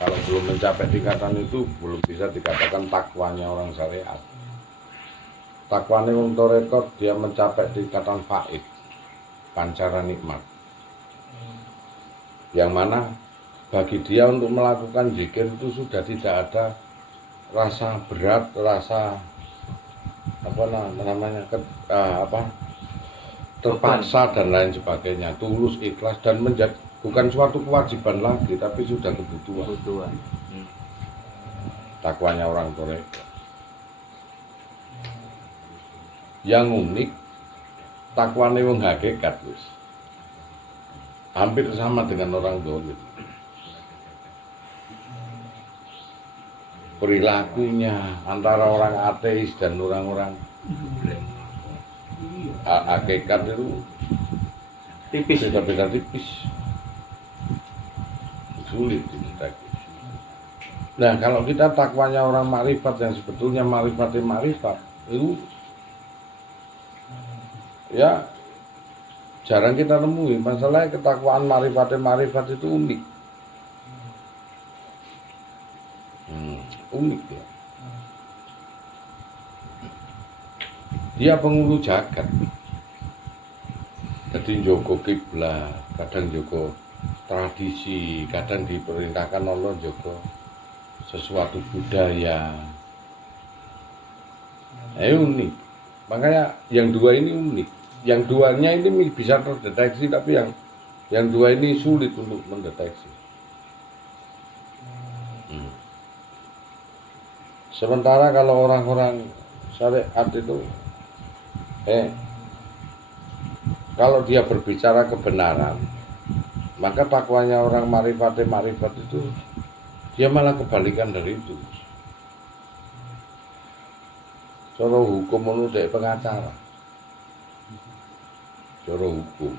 Kalau belum mencapai tingkatan itu belum bisa dikatakan takwanya orang syariat. Takwanya wong tarekat dia mencapai tingkatan faid, pancaran nikmat. Yang mana bagi dia untuk melakukan zikir itu sudah tidak ada rasa berat, rasa terpaksa dan lain sebagainya, tulus, ikhlas dan menjadi bukan suatu kewajiban lagi, tapi sudah kebutuhan. Takwanya orang tarekat. Yang unik, takwanya wong hakikat wis. Hampir sama dengan orang dolim. Perilakunya antara orang ateis dan orang-orang hakikat itu Tipis. beda-beda tipis. Sulit dideteksi. Nah, kalau kita takwanya orang makrifat yang sebetulnya makrifat itu ya jarang kita temui. Masalahnya ketakwaan makrifat itu unik. Unik ya. Dia penghulu jagat. Jadi njogo kiblat, kadang njogo tradisi, kadang diperintahkan Allah njogo sesuatu budaya. Unik. Makanya yang dua ini unik. Yang duanya ini bisa terdeteksi, tapi yang dua ini sulit untuk mendeteksi. Sementara kalau orang-orang syariat itu kalau dia berbicara kebenaran, maka takwanya orang makrifat itu dia malah kebalikan dari itu. Cara hukum menurut pengacara, cara hukum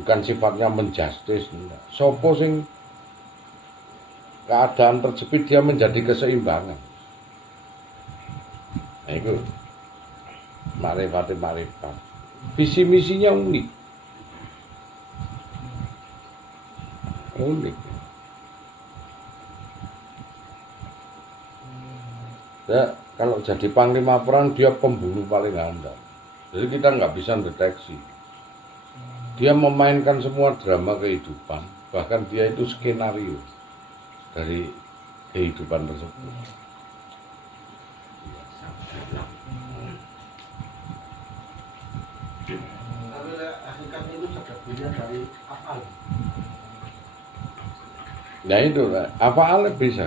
bukan sifatnya menjustis. Sopo sing keadaan terjepit dia menjadi keseimbangan. Nah, itu makrifat. Visi misinya unik. Ya, kalau jadi panglima perang dia pembunuh paling handal. Jadi kita nggak bisa deteksi. Dia memainkan semua drama kehidupan, bahkan dia itu skenario dari kehidupan tersebut. Tapi hakikat itu sebetulnya dari afal. Nah itu, afal bisa.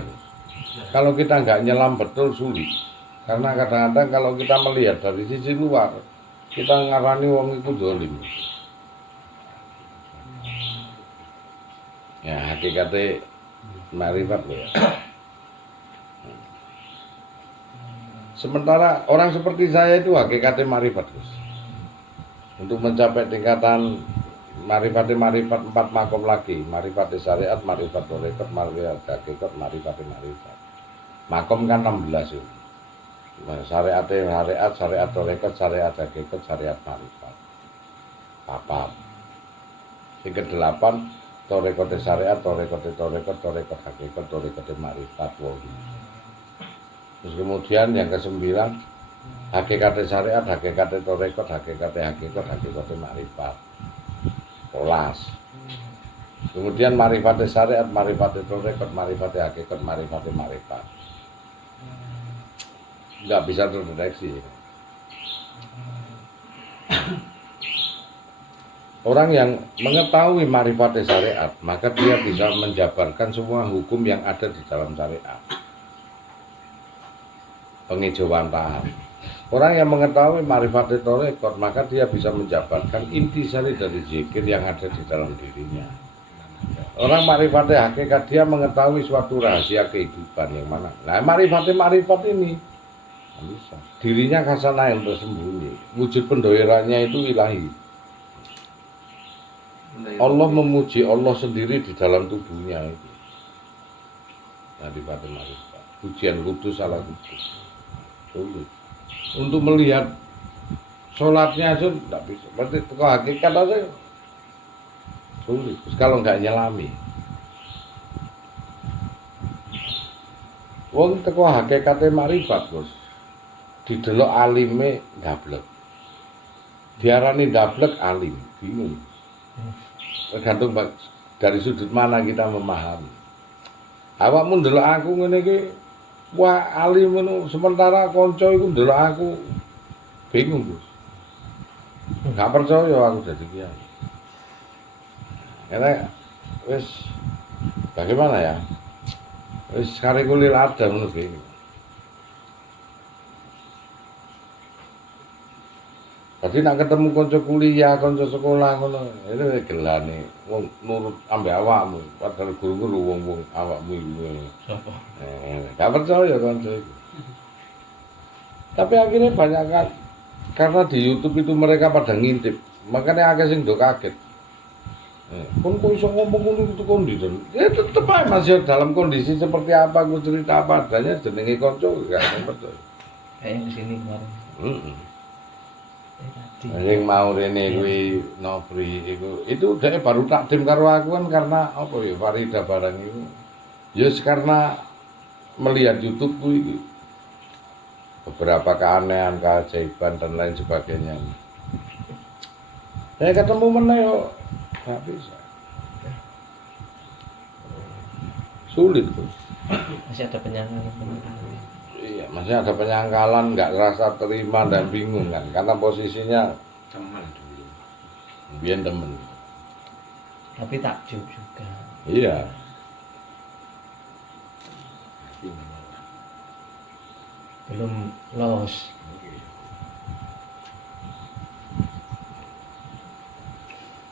Kalau kita nggak nyelam betul sulit. Karena kadang-kadang kalau kita melihat dari sisi luar, kita ngarani wong itu zalim. Ya hakikatnya makrifat loh ya. Sementara orang seperti saya itu hakikatnya makrifat, Gus. Untuk mencapai tingkatan makrifat 4 makom lagi, makrifat syariat, makrifat tarekat, makrifat hakikat, makrifat. Makom kan 16 itu. Syariat tarekat, syariat hakikat, syariat makrifat. Papat. Yang ke-8 tarekat syariat, tarekat hakikat, tarekat makrifat. Terus kemudian yang ke-9 hakikat syariat, hakikat tarekat, hakikat hakikat, hakikat makrifat. 12. Kemudian makrifat syariat, makrifat tarekat, makrifat hakikat, makrifat. Nggak bisa terdeteksi. Orang yang mengetahui makrifat syariat, maka dia bisa menjabarkan semua hukum yang ada di dalam syariat. Pengejauhan tahan. Orang yang mengetahui makrifat tarekat, maka dia bisa menjabarkan intisari dari zikir yang ada di dalam dirinya. Orang makrifat hakikat, dia mengetahui suatu rahasia kehidupan yang mana. Nah, makrifat ini bisa. Dirinya khasana yang tersembunyi. Wujud pendoirannya itu ilahi. Allah memuji Allah sendiri di dalam tubuhnya itu. Makrifat. Pujian kudus ala kudus. Sulit. Untuk melihat sholatnya aja tidak bisa. Berarti kalau hakikat aja sulit. Terus kalau nggak nyelami. Wong teko hakikate makrifat, Gus. Didelok alime ndablek. Diarani ndablek alim, bingung. Tergantung dari sudut mana kita memahami. Awakmu ndelok aku ngene iki, wah alim ngono, sementara kanca iku ndelok aku bingung, Gus. Enggak percaya aku jadi kiai. Karena wis bagaimana ya? Wis karekulir ada ngono iki. Dadi nek ketemu kanca kuliah, kanca sekolah ngono, itu gelane wong nurut ambek awakmu, padahal guru-guru wong-wong awakmu iki. Sopo? Gak percaya kanca itu. Tapi akhirnya banyak kan karena di YouTube itu mereka pada ngintip, makanya akeh sing do kaget. Kon kok iso ngomong ngono itu kondisi. Ya tetep ae masih dalam kondisi seperti apa aku cerita apa adanya jenenge kanca gak percaya. Kayaknya kesini kemarin. Heeh. Tadi. Yang mau rene kuwi Nopri itu dhek baru takdim karo aku kan karena apa ya Farida barang itu. Ya karena melihat YouTube ku iki. Beberapa keanehan, keajaiban dan lain sebagainya. Saya ketemu meneh yo nggak bisa. Sulit tuh. Masih ada penyangga. Iya, masih ada penyangkalan, nggak rasa terima dan bingung kan, karena posisinya teman dulu. biar temen. Tapi takjub juga. Iya, Belum los.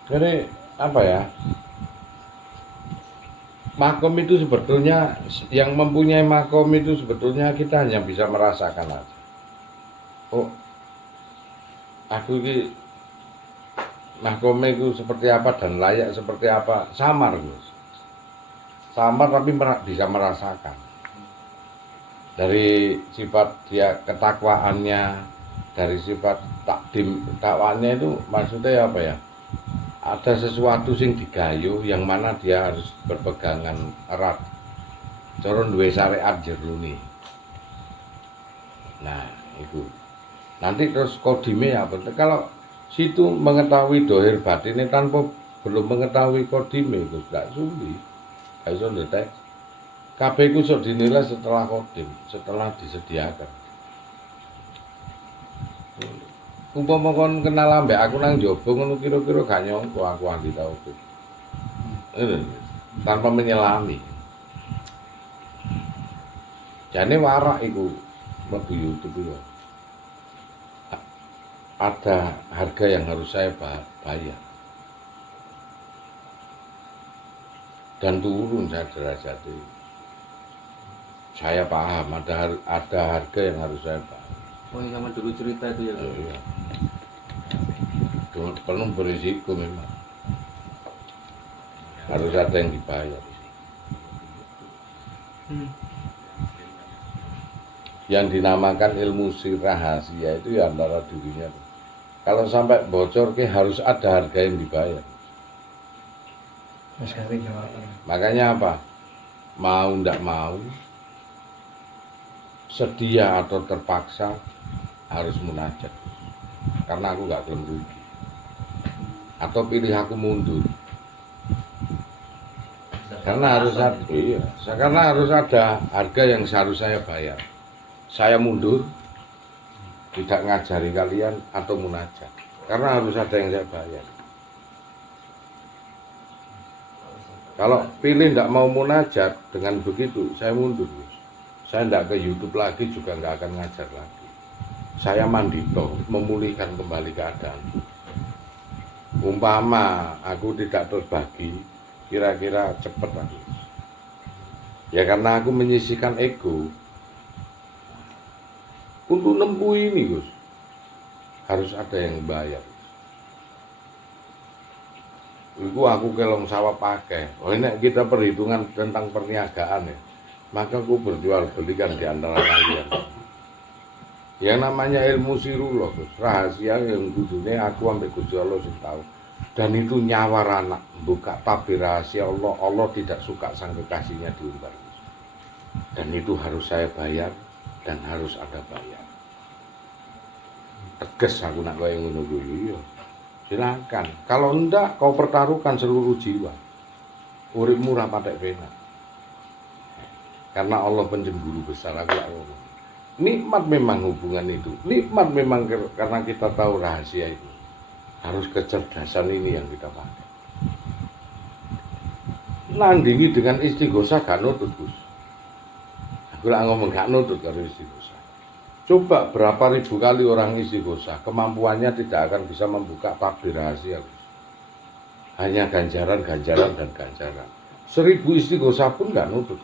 jadi apa ya? Makom itu sebetulnya yang mempunyai makom itu sebetulnya kita hanya bisa merasakan aja. Oh, aku ini makom itu seperti apa dan layak seperti apa, samar Gus. Samar tapi bisa merasakan. Dari sifat dia ketakwaannya, dari sifat takwaannya itu maksudnya apa ya? Ada sesuatu sing digayuh yang mana dia harus berpegangan erat. Cara duwe syariat jerone. Nah, itu. Nanti terus kodime apa? Kalau situ mengetahui dohir batinnya tanpa belum mengetahui kodime itu gak sulit. Gak iso ndetek. Kabeh iku iso dinilai setelah kodim, setelah disediakan. Umpama kon kenal ambek aku nang njaba ngono kira-kira gak nyangka aku ahli tauhid. Tanpa menyelami. Jane warak iku mlebu YouTube itu. Ada harga yang harus saya bayar. Dan turun saya derajatnya. Saya paham ada harga yang harus saya bayar. Oh, yang sama dulu cerita itu ya. Iya. Penuh berisiko memang. Harus ada yang dibayar. Yang dinamakan ilmu sir rahasia itu ya antara dirinya. Kalau sampai bocor harus ada harga yang dibayar. Mas Kawin jawab. Makanya apa? Mau ndak mau, sedia atau terpaksa harus munajat. Karena aku nggak gelem rugi. Atau pilih aku mundur. Karena harus ada, iya, karena harus ada harga yang seharusnya saya bayar. Saya mundur, tidak ngajari kalian atau munajat. Karena harus ada yang saya bayar. Kalau pilih tidak mau munajat, dengan begitu saya mundur. Saya tidak ke YouTube lagi, juga nggak akan ngajar lagi. Saya mandito, memulihkan kembali keadaan. Umpama aku tidak terbagi, kira-kira cepat lagi. Ya karena aku menyisihkan ego. Untuk nempuh ini Gus, harus ada yang bayar. Itu aku kelong sawah pakai. Oh ini kita perhitungan tentang perniagaan ya. Maka aku berjual belikan di antara kalian. Yang namanya ilmu sirullah, rahasia yang dudunya aku ambil Gusti Allah sing tahu. Dan itu nyawa anak buka tabir rahasia Allah. Allah tidak suka sang kekasihnya diumbar. Dan itu harus saya bayar dan harus ada bayar. Tegas aku nak kowe ngono kuwi ya. Silakan. Kalau enggak kau pertaruhkan seluruh jiwa. Uripmu ora patek penak. Karena Allah penjemburu besar aku lak ngomong. Nikmat memang hubungan itu. Nikmat memang karena kita tahu rahasia itu. Harus kecerdasan ini yang kita pakai. Nandingi dengan istighosah gak nutut, Gus. Aku lak ngomong gak nutut karo istighosah. Coba berapa ribu kali orang istighosah, kemampuannya tidak akan bisa membuka tabir rahasia. Hanya ganjaran, ganjaran, dan ganjaran. 1000 istighosah pun nggak nutut.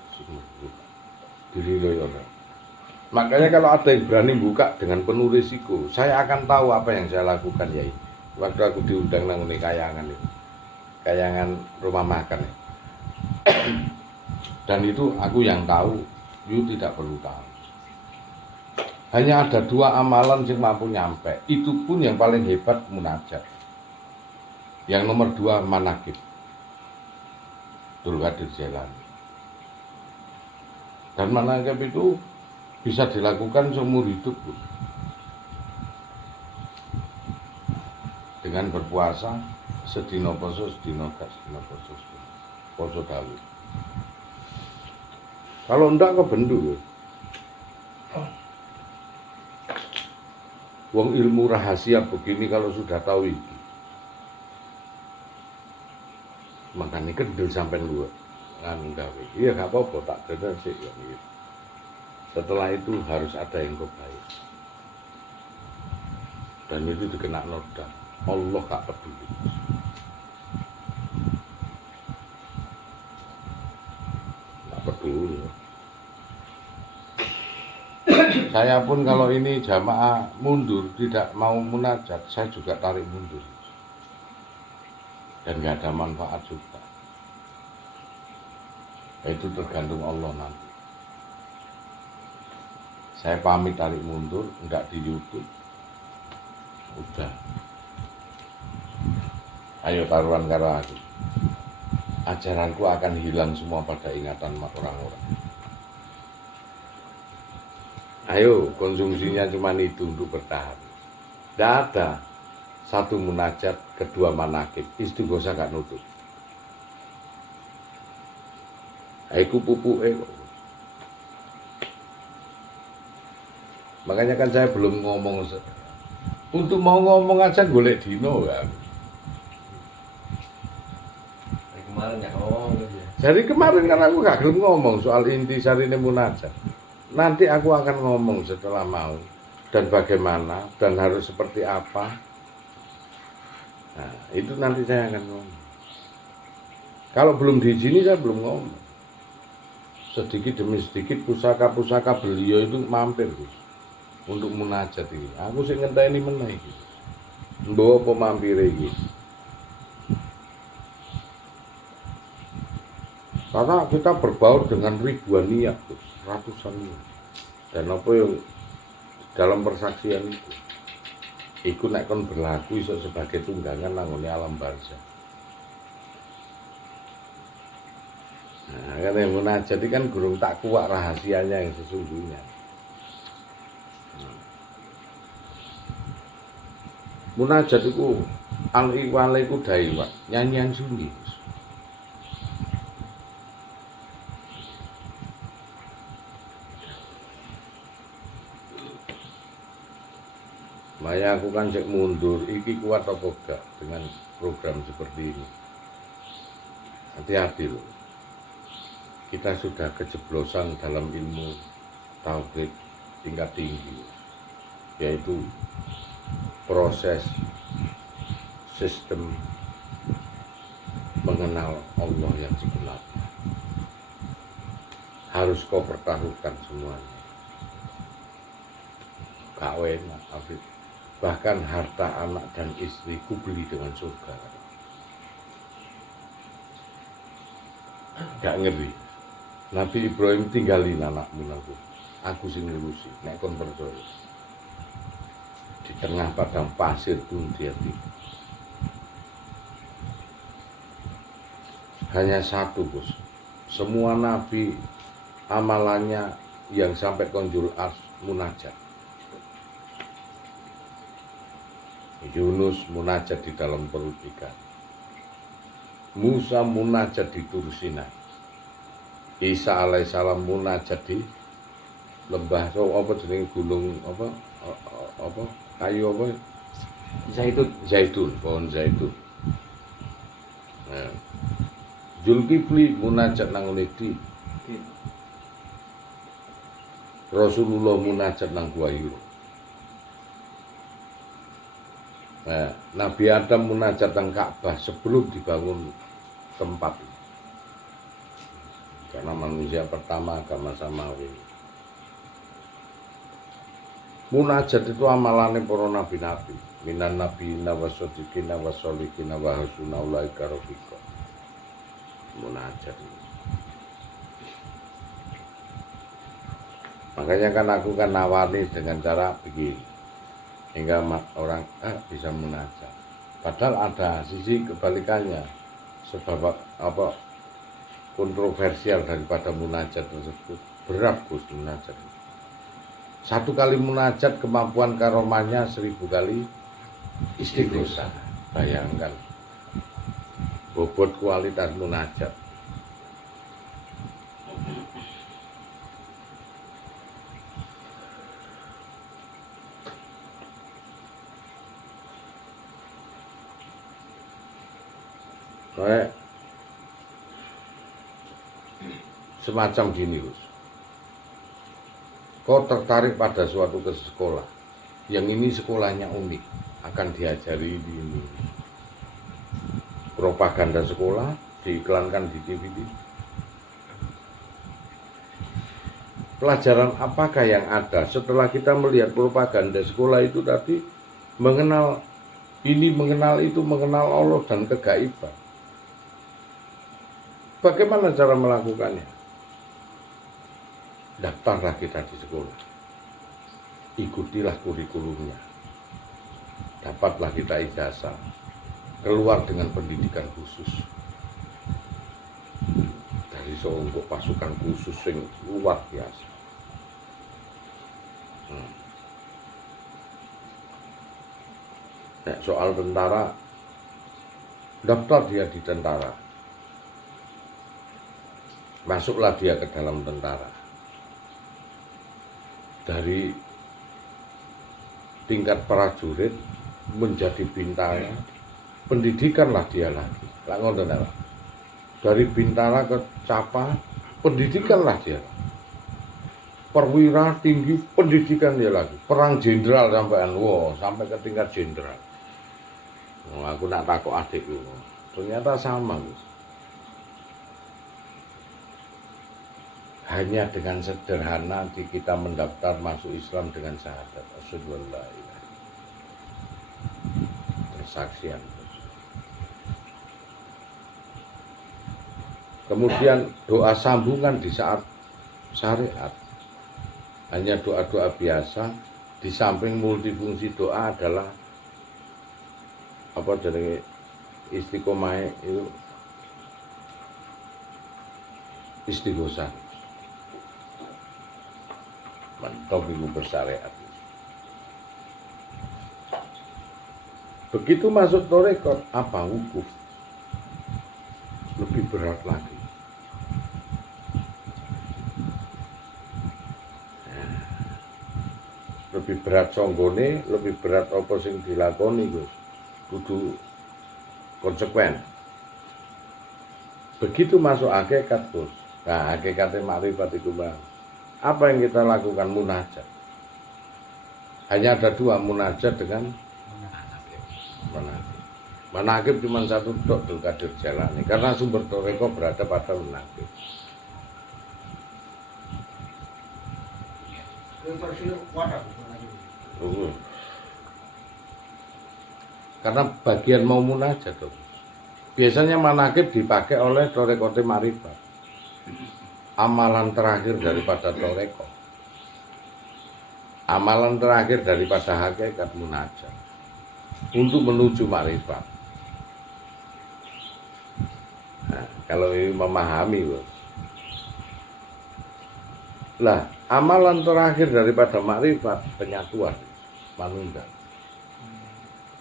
Diri orang. Makanya kalau ada yang berani buka dengan penuh risiko, saya akan tahu apa yang saya lakukan ya. Waktu aku diundang nang kayangan itu, kayangan rumah makan. Dan itu aku yang tahu, you tidak perlu tahu. Hanya ada 2 amalan yang mampu nyampe. Itu pun yang paling hebat munajat. Yang nomor 2 manakib. Abdul Qadir Jailani. Dan manakib itu bisa dilakukan seumur hidup, Bu. Dengan berpuasa sedina poso, sedina gak sedina poso. Poso dalu. Kalau ndak kebendu. Wong ilmu rahasia begini kalau sudah tahu itu, makanya kendel sampai lu nganu gawe. Iya gak apa-apa, tak bener sih ya. Setelah itu harus ada yang kebaik. Dan itu dikena noda. Allah gak peduli. Gak peduli. Saya pun kalau ini jamaah mundur, tidak mau munajat, saya juga tarik mundur. Dan gak ada manfaat juga. Itu tergantung Allah nanti. Saya pamit tarik mundur, enggak di YouTube. Udah. Ayo taruhan karo aku. Ajaranku akan hilang semua pada ingatan orang-orang. Ayo, konsumsinya cuma itu untuk bertahan. Tidak ada. 1 munajat, 2 manakib. Istighosah gak nutup. Aku pupuke kok. Makanya kan saya belum ngomong. Untuk mau ngomong aja golek dino kan. Kemarin ya ngomong ya. Jadi kemarin kan aku gak gelem ngomong soal inti sarine munajat. Nanti aku akan ngomong setelah mau dan bagaimana dan harus seperti apa. Nah, itu nanti saya akan ngomong. Kalau belum diizini saya belum ngomong. Sedikit demi sedikit pusaka-pusaka beliau itu mampir, Gus, untuk munajat ini. Aku sih ngenteni meneh iki. Mbawa apa mampire iki. Karena kita berbaur dengan ribuan niat, Gus. Ratusan niat. Dan apa yang dalam persaksian itu nek kon berlaku iso sebagai tunggangan nang alam barzah. Nah, kan yang munajat kan gurung tak kuat rahasianya yang sesungguhnya. Munajat itu al-iwale iku daiwa, nyanyian sunyi. Maya aku kan cek mundur, iki kuat apa enggak dengan program seperti ini. Hati-hati loh. Kita sudah kejeblosan dalam ilmu tauhid tingkat tinggi, yaitu proses sistem mengenal Allah yang sebenarnya. Harus kau pertaruhkan semuanya. Gak enak, Afid. Bahkan harta anak dan istri ku beli dengan surga. Gak ngeri. Nabi Ibrahim tinggalin anakmu nanti. Aku sing ngurusi, nek kon percaya. Di tengah padang pasir pun dia tidur. Hanya satu, Gus. Semua nabi amalannya yang sampai konjul ars munajat. Yunus munajat di dalam perut ikan. Musa munajat di Tur Sinai. Isa alaihissalam munajat di lembah apa jenenge gunung apa kayu apa zaitun, pohon zaitun. Nah, Zulkifli munajat nang Ledi. Rasulullah munajat nang Gua Hira. Nah, Nabi Adam munajat nang Ka'bah sebelum dibangun tempat ini. Karena manusia pertama agama samawi. Munajat itu amalannya para nabi-nabi. Minan nabiyina wasodiqina wasolikina wahasuna ulaika rafiqa. Munajat. Makanya kan aku kan nawari dengan cara begini. Hingga orang bisa munajat. Padahal ada sisi kebalikannya. Sebab apa kontroversial daripada munajat tersebut. Berat Gus munajat. Satu kali munajat kemampuan karomahnya 1000 kali istighosah. Bayangkan bobot kualitas munajat. Kayak semacam gini Gus. Kau tertarik pada suatu ke sekolah, yang ini sekolahnya unik, akan diajari di ini. Propaganda sekolah diiklankan di TV. Pelajaran apakah yang ada setelah kita melihat propaganda sekolah itu tadi mengenal ini, mengenal itu, mengenal Allah dan kegaiban. Bagaimana cara melakukannya? Daftarlah kita di sekolah. Ikutilah kurikulumnya. Dapatlah kita ijazah. Keluar dengan pendidikan khusus. Dari seonggok pasukan khusus yang luar biasa. Nah, soal tentara, daftar dia di tentara. Masuklah dia ke dalam tentara. Dari tingkat prajurit menjadi bintara, pendidikanlah dia lagi. Dari bintara ke capa, pendidikanlah dia. Perwira tinggi, pendidikan dia lagi. Perang jenderal sampai ke tingkat jenderal. Aku nak takut adikku. Ternyata sama. Hanya dengan sederhana kita mendaftar masuk Islam dengan syahadat asyhadu an la ilaha illallah. Persaksian. Kemudian doa sambungan di saat syariat. Hanya doa-doa biasa. Di samping multifungsi doa adalah apa jadi istiqomah itu istighosah. Mantap ibu bersyariat. Begitu masuk torekot, apa wukuf? Lebih berat lagi. Lebih berat songgone, lebih berat apa sing dilakoni Gus. Kudu konsekuen. Begitu masuk hakikat Gus. Nah, hakikatnya makrifat itu Bang. Apa yang kita lakukan? Munajat. Hanya ada dua, munajat dengan manakib. Manakib cuma satu tok Qadir Jalani. Karena sumber toreko berada pada manakib. Karena bagian mau munajat tuh. Biasanya manakib dipakai oleh torekote marifat. Amalan terakhir daripada toreko. Amalan terakhir daripada hakikat munajat. Untuk menuju makrifat. Nah, kalau ini memahami Bos. Lah, amalan terakhir daripada makrifat penyatuan manunggal.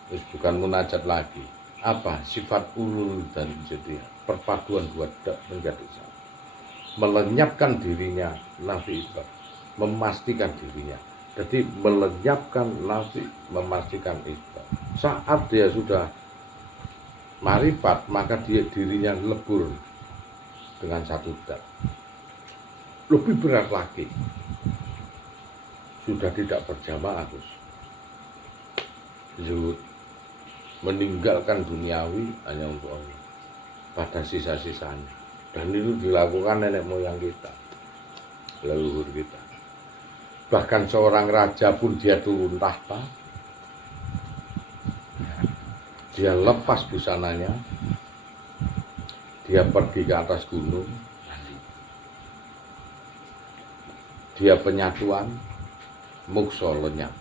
Terus bukan munajat lagi. Apa? Sifat ulul dan jadi perpaduan dua dak menjadi satu. Melenyapkan dirinya nafi isbat, memastikan dirinya. Jadi melenyapkan nafi, memastikan isbat. Saat dia sudah marifat, maka dia dirinya lebur dengan satu dak. Lebih berat lagi, sudah tidak berjamaah, Gus. Zuhud, meninggalkan duniawi hanya untuk Allah pada sisa-sisanya. Dan itu dilakukan nenek moyang kita, leluhur kita. Bahkan seorang raja pun dia turun tahta, dia lepas busananya, dia pergi ke atas gunung, dia penyatuan, mukso lenyap.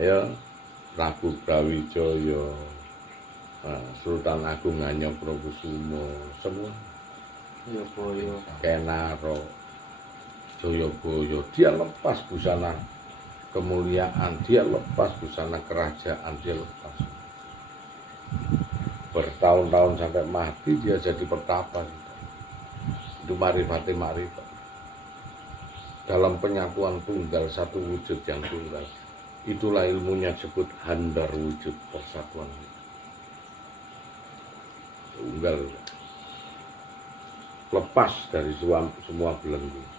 Ya, Prabu Brawijaya, Sultan Agung Nganyokrokusumo, semua, Kenaro, Joyoboyo, dia lepas busana kemuliaan, dia lepas busana kerajaan, dia lepas. Bertahun-tahun sampai mati dia jadi pertapa. Itu marifat. Dalam penyatuan tunggal, satu wujud yang tunggal. Itulah ilmunya disebut handar wujud persatuan. Tunggal. Lepas dari semua belenggu.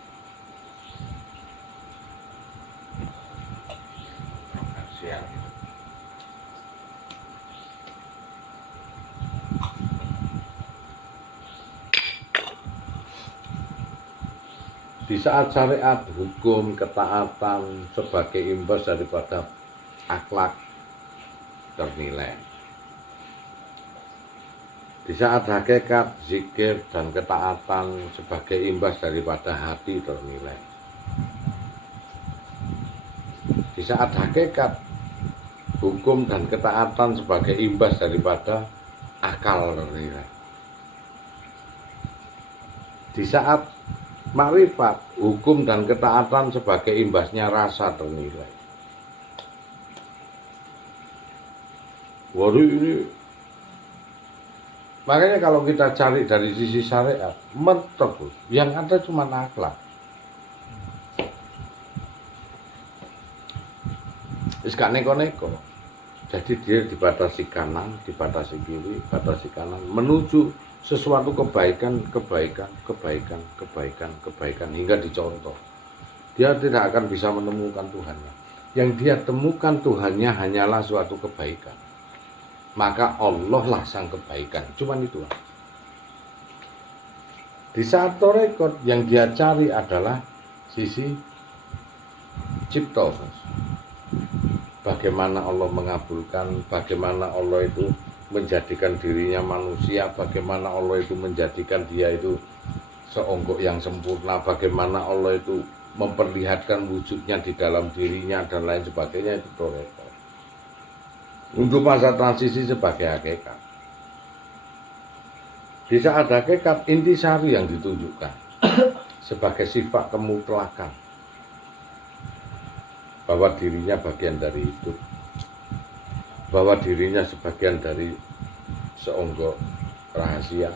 Di saat syariat, hukum, ketaatan sebagai imbas daripada akhlak ternilai. Di saat hakikat, zikir, dan ketaatan sebagai imbas daripada hati ternilai. Di saat hakikat, hukum dan ketaatan sebagai imbas daripada akal ternilai. Di saat makrifat, hukum dan ketaatan sebagai imbasnya rasa ternilai. Waduh ini, makanya kalau kita cari dari sisi syariat, mentok, yang ada cuma akhlak. Wis gak neko-neko. Jadi dia dibatasi kanan, dibatasi kiri, dibatasi kanan, menuju sesuatu kebaikan hingga dicontoh. Dia tidak akan bisa menemukan Tuhannya. Yang dia temukan Tuhannya hanyalah suatu kebaikan. Maka Allah lah sang kebaikan. Cuman itu. Di saat tarekat yang dia cari adalah sisi cipta. Bagaimana Allah mengabulkan, bagaimana Allah itu menjadikan dirinya manusia, bagaimana Allah itu menjadikan dia itu seonggok yang sempurna, bagaimana Allah itu memperlihatkan wujudnya di dalam dirinya dan lain sebagainya, itu tarekat. Untuk masa transisi sebagai hakikat. Di saat hakikat, intisari yang ditunjukkan sebagai sifat kemutlakan, bahwa dirinya bagian dari hidup, bahwa dirinya sebagian dari seonggok rahasia,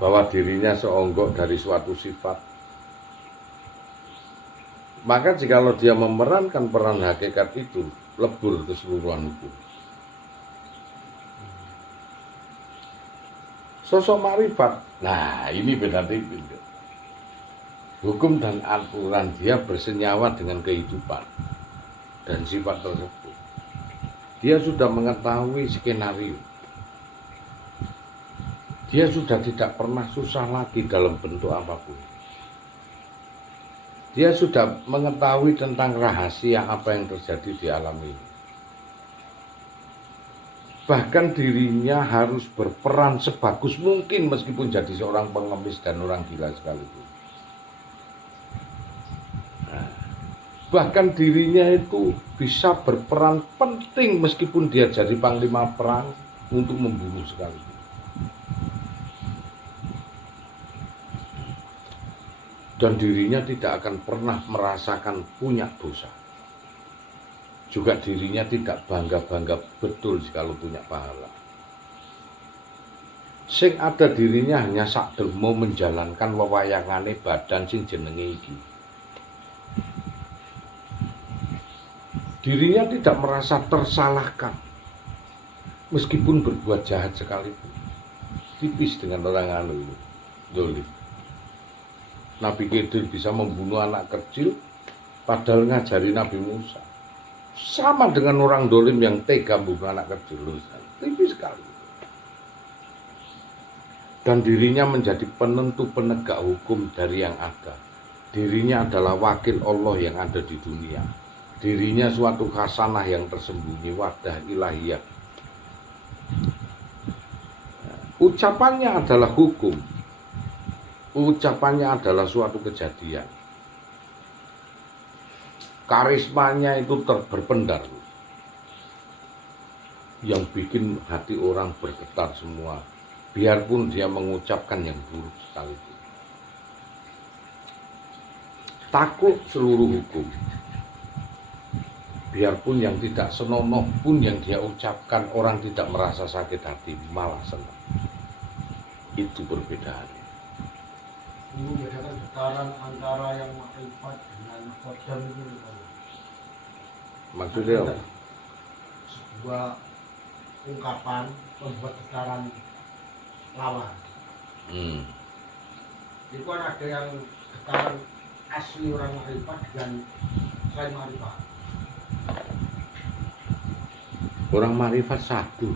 bahwa dirinya seonggok dari suatu sifat. Maka jikalau dia memerankan peran hakikat itu, lebur keseluruhan hukum. Sosok makrifat, nah ini beda tipis. Hukum dan aturan dia bersenyawa dengan kehidupan dan sifat tersebut. Dia sudah mengetahui skenario. Dia sudah tidak pernah susah lagi dalam bentuk apapun. Dia sudah mengetahui tentang rahasia apa yang terjadi di alam ini. Bahkan dirinya harus berperan sebagus mungkin meskipun jadi seorang pengemis dan orang gila sekalipun. Bahkan dirinya itu bisa berperan penting meskipun dia jadi panglima perang untuk membunuh sekalipun. dan dirinya tidak akan pernah merasakan punya dosa. Juga dirinya tidak bangga-bangga betul kalau punya pahala. Sing ada dirinya hanya sak mau menjalankan wewayangane badan sing jenenge iki. Dirinya tidak merasa tersalahkan meskipun berbuat jahat sekalipun. Tipis dengan orang anu ini, dolim. Nabi Khidir bisa membunuh anak kecil padahal ngajari Nabi Musa. Sama dengan orang dolim yang tega membunuh anak kecil. Tipis sekali. Dan dirinya menjadi penentu penegak hukum dari yang ada. Dirinya adalah wakil Allah yang ada di dunia. Dirinya suatu khasanah yang tersembunyi, wadah ilahiyah. Ucapannya adalah hukum. Ucapannya adalah suatu kejadian. Karismanya itu berpendar. Yang bikin hati orang bergetar semua. Biarpun dia mengucapkan yang buruk sekalipun. Takut seluruh hukum. Biarpun yang tidak senonoh pun yang dia ucapkan orang tidak merasa sakit hati, malah senang. Itu perbedaannya. Ini membedakan getaran antara yang makrifat dengan kodam itu. Maksudnya apa? Sebuah ungkapan membuat getaran lawan. Itu kan ada yang getaran asli orang makrifat dan selain makrifat. Orang marifat satu.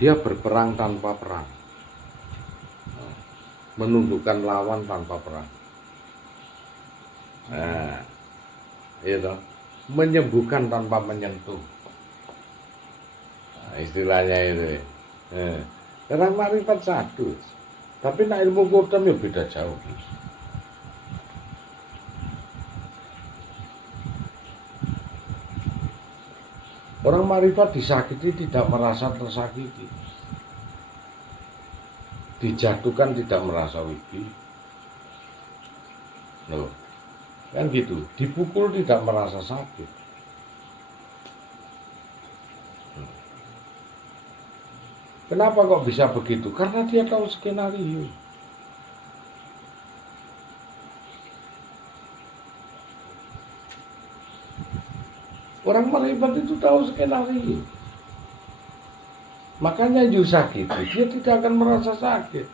Dia berperang tanpa perang. Menundukkan lawan tanpa perang. Nah, itu menyembuhkan tanpa menyentuh. Nah, istilahnya itu. Orang marifat satu. Tapi nak ilmu kodam ya beda jauh. Orang marifat disakiti tidak merasa tersakiti. Dijatuhkan tidak merasa wibi. Loh, kan gitu. Dipukul tidak merasa sakit. Kenapa kok bisa begitu? Karena dia tahu skenario. Orang marifat itu tahu skenario. Makanya sakit, dia tidak akan merasa sakit.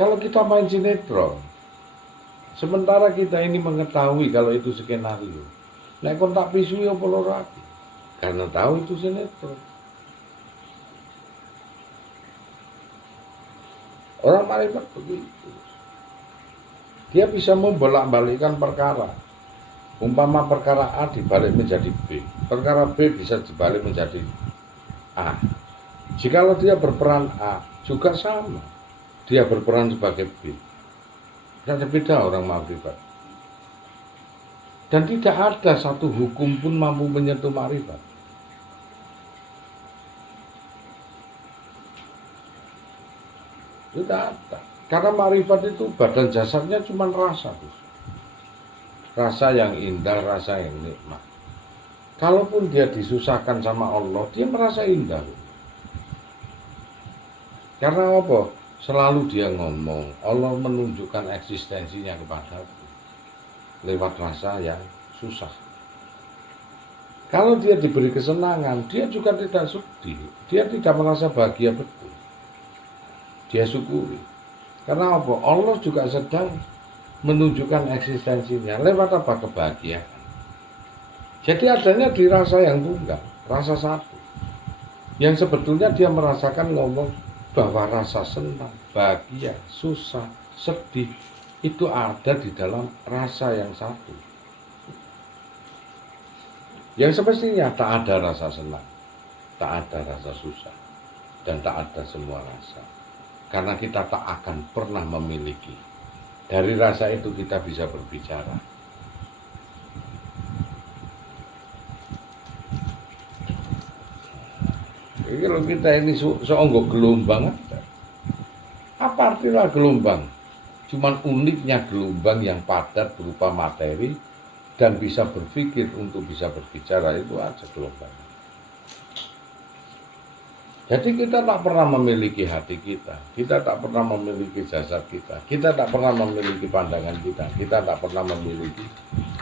Kalau kita main sinetron, sementara kita ini mengetahui kalau itu skenario. Nek kontak pisu ya apa lagi? Karena tahu itu sinetron. Orang marifat begitu. Dia bisa membolak-balikkan perkara. Umpama perkara A dibalik menjadi B, perkara B bisa dibalik menjadi A. Jikalau dia berperan A, juga sama. Dia berperan sebagai B. Tidak ada beda orang makrifat. Dan tidak ada satu hukum pun mampu menyentuh makrifat. Tidak ada. Karena makrifat itu badan jasadnya cuma rasa. Rasa yang indah, rasa yang nikmat. Kalaupun dia disusahkan sama Allah, dia merasa indah. Karena apa? Selalu dia ngomong, Allah menunjukkan eksistensinya kepadaku lewat rasa yang susah. Kalau dia diberi kesenangan, dia juga tidak sedih. Dia tidak merasa bahagia betul. Dia syukuri. Karena apa? Allah juga sedang menunjukkan eksistensinya lewat apa? Kebahagiaan. Jadi adanya di rasa yang tunggal, rasa satu. Yang sebetulnya dia merasakan ngomong bahwa rasa senang, bahagia, susah, sedih itu ada di dalam rasa yang satu. Yang semestinya tak ada rasa senang, tak ada rasa susah, dan tak ada semua rasa. Karena kita tak akan pernah memiliki. Dari rasa itu kita bisa berbicara. Kalau kita ini seonggok gelombang, Apa artinya gelombang? Cuman uniknya gelombang yang padat berupa materi dan bisa berpikir untuk bisa berbicara, itu aja gelombang. Jadi kita tak pernah memiliki hati kita tak pernah memiliki jasad kita tak pernah memiliki pandangan kita tak pernah memiliki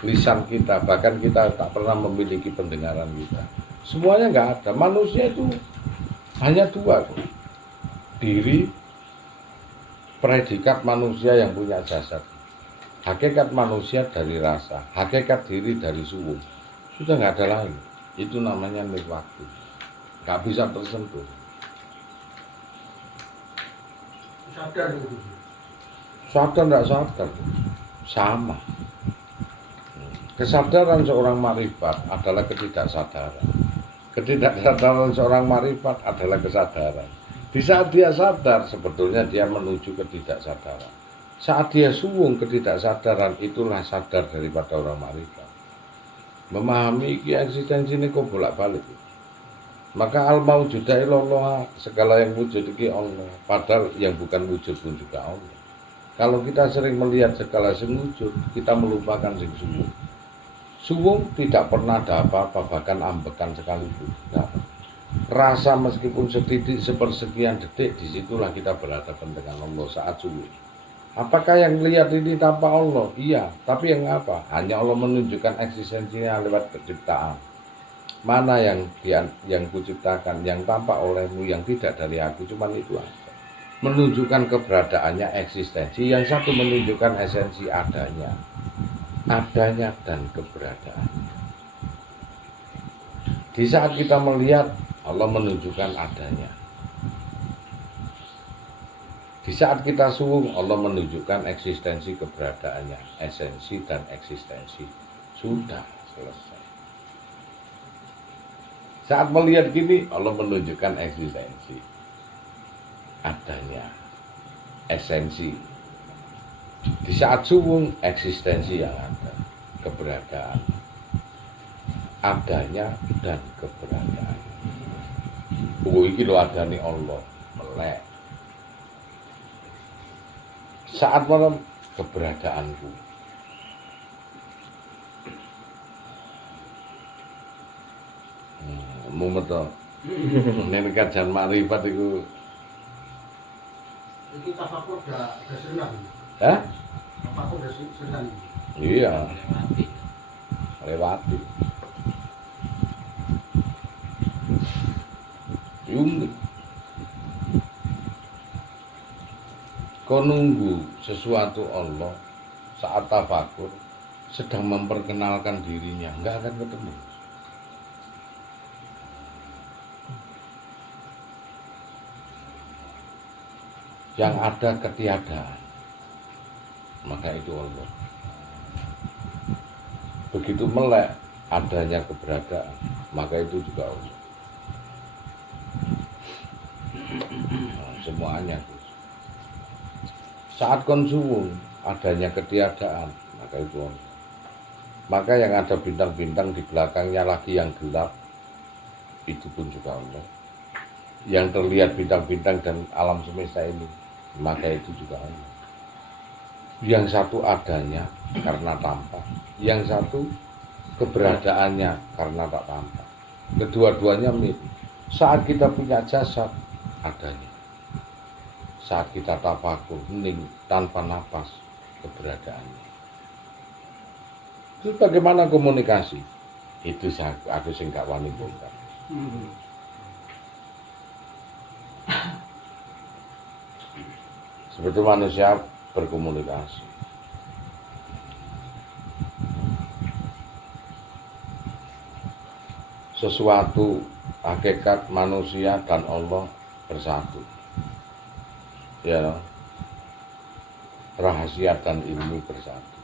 lisan kita, bahkan kita tak pernah memiliki pendengaran kita. Semuanya nggak ada. Manusia itu hanya dua kok. Diri, predikat manusia yang punya jasad. Hakikat manusia dari rasa, hakikat diri dari suwung. Sudah nggak ada lagi. Itu namanya nirwakti. Nggak bisa tersentuh. Sadar itu. Sadar nggak sadar, sama. Kesadaran seorang marifat adalah ketidaksadaran. Ketidaksadaran seorang marifat adalah kesadaran. Di saat dia sadar, sebetulnya dia menuju ketidaksadaran. Saat dia suwung ketidaksadaran, itulah sadar daripada orang marifat. Memahami eksistensi ini kok bolak-balik. Maka al-mawjuda ilallah, segala yang wujud iki Allah, padahal yang bukan wujud pun juga Allah. Kalau kita sering melihat segala yang wujud, kita melupakan sing suwung. Suwung tidak pernah ada apa-apa, bahkan ambekan sekalipun. Nah, rasa meskipun setitik sepersekian detik, disitulah kita berhadapan dengan Allah saat suwung. Apakah yang lihat ini tanpa Allah? Iya, tapi yang apa? Hanya Allah menunjukkan eksistensinya lewat penciptaan. Mana yang kuciptakan, yang tampak olehmu, yang tidak dari aku, cuman itu aja. Menunjukkan keberadaannya, eksistensi. Yang satu menunjukkan esensi adanya dan keberadaannya. Di saat kita melihat, Allah menunjukkan adanya. Di saat kita suwung, Allah menunjukkan eksistensi keberadaannya, esensi dan eksistensi. Sudah selesai. Saat melihat gini, Allah menunjukkan eksistensi, adanya, esensi. Di saat suwung, eksistensi yang ada, keberadaan, adanya dan keberadaan. Iki lho adane Allah, melek. Saat malam, keberadaanku. Mumet to. Nek kajian marifat iku. Iki tafakur udah senang. Hah? Tafakur udah senang. Iya. Lewati. Yung. Kau nunggu sesuatu Allah saat tafakur sedang memperkenalkan dirinya, nggak akan ketemu. Yang ada ketiadaan, maka itu Allah. Begitu melek adanya keberadaan, maka itu juga Allah. Nah, semuanya itu. Saat konsumum adanya ketiadaan, maka itu Allah. Maka yang ada bintang-bintang di belakangnya lagi yang gelap, itu pun juga Allah. Yang terlihat bintang-bintang dan alam semesta ini, maka itu juga Allah. Yang satu adanya karena tampak, yang satu keberadaannya karena tak tampak. Kedua-duanya milik. Saat kita punya jasad, adanya. Saat kita tafakur, hening, tanpa napas, keberadaannya. Itu bagaimana komunikasi? Itu aku sing gak wani bongkar. Seperti manusia berkomunikasi. Sesuatu hakikat manusia dan Allah bersatu. Ya, rahasia dan ilmu bersatu.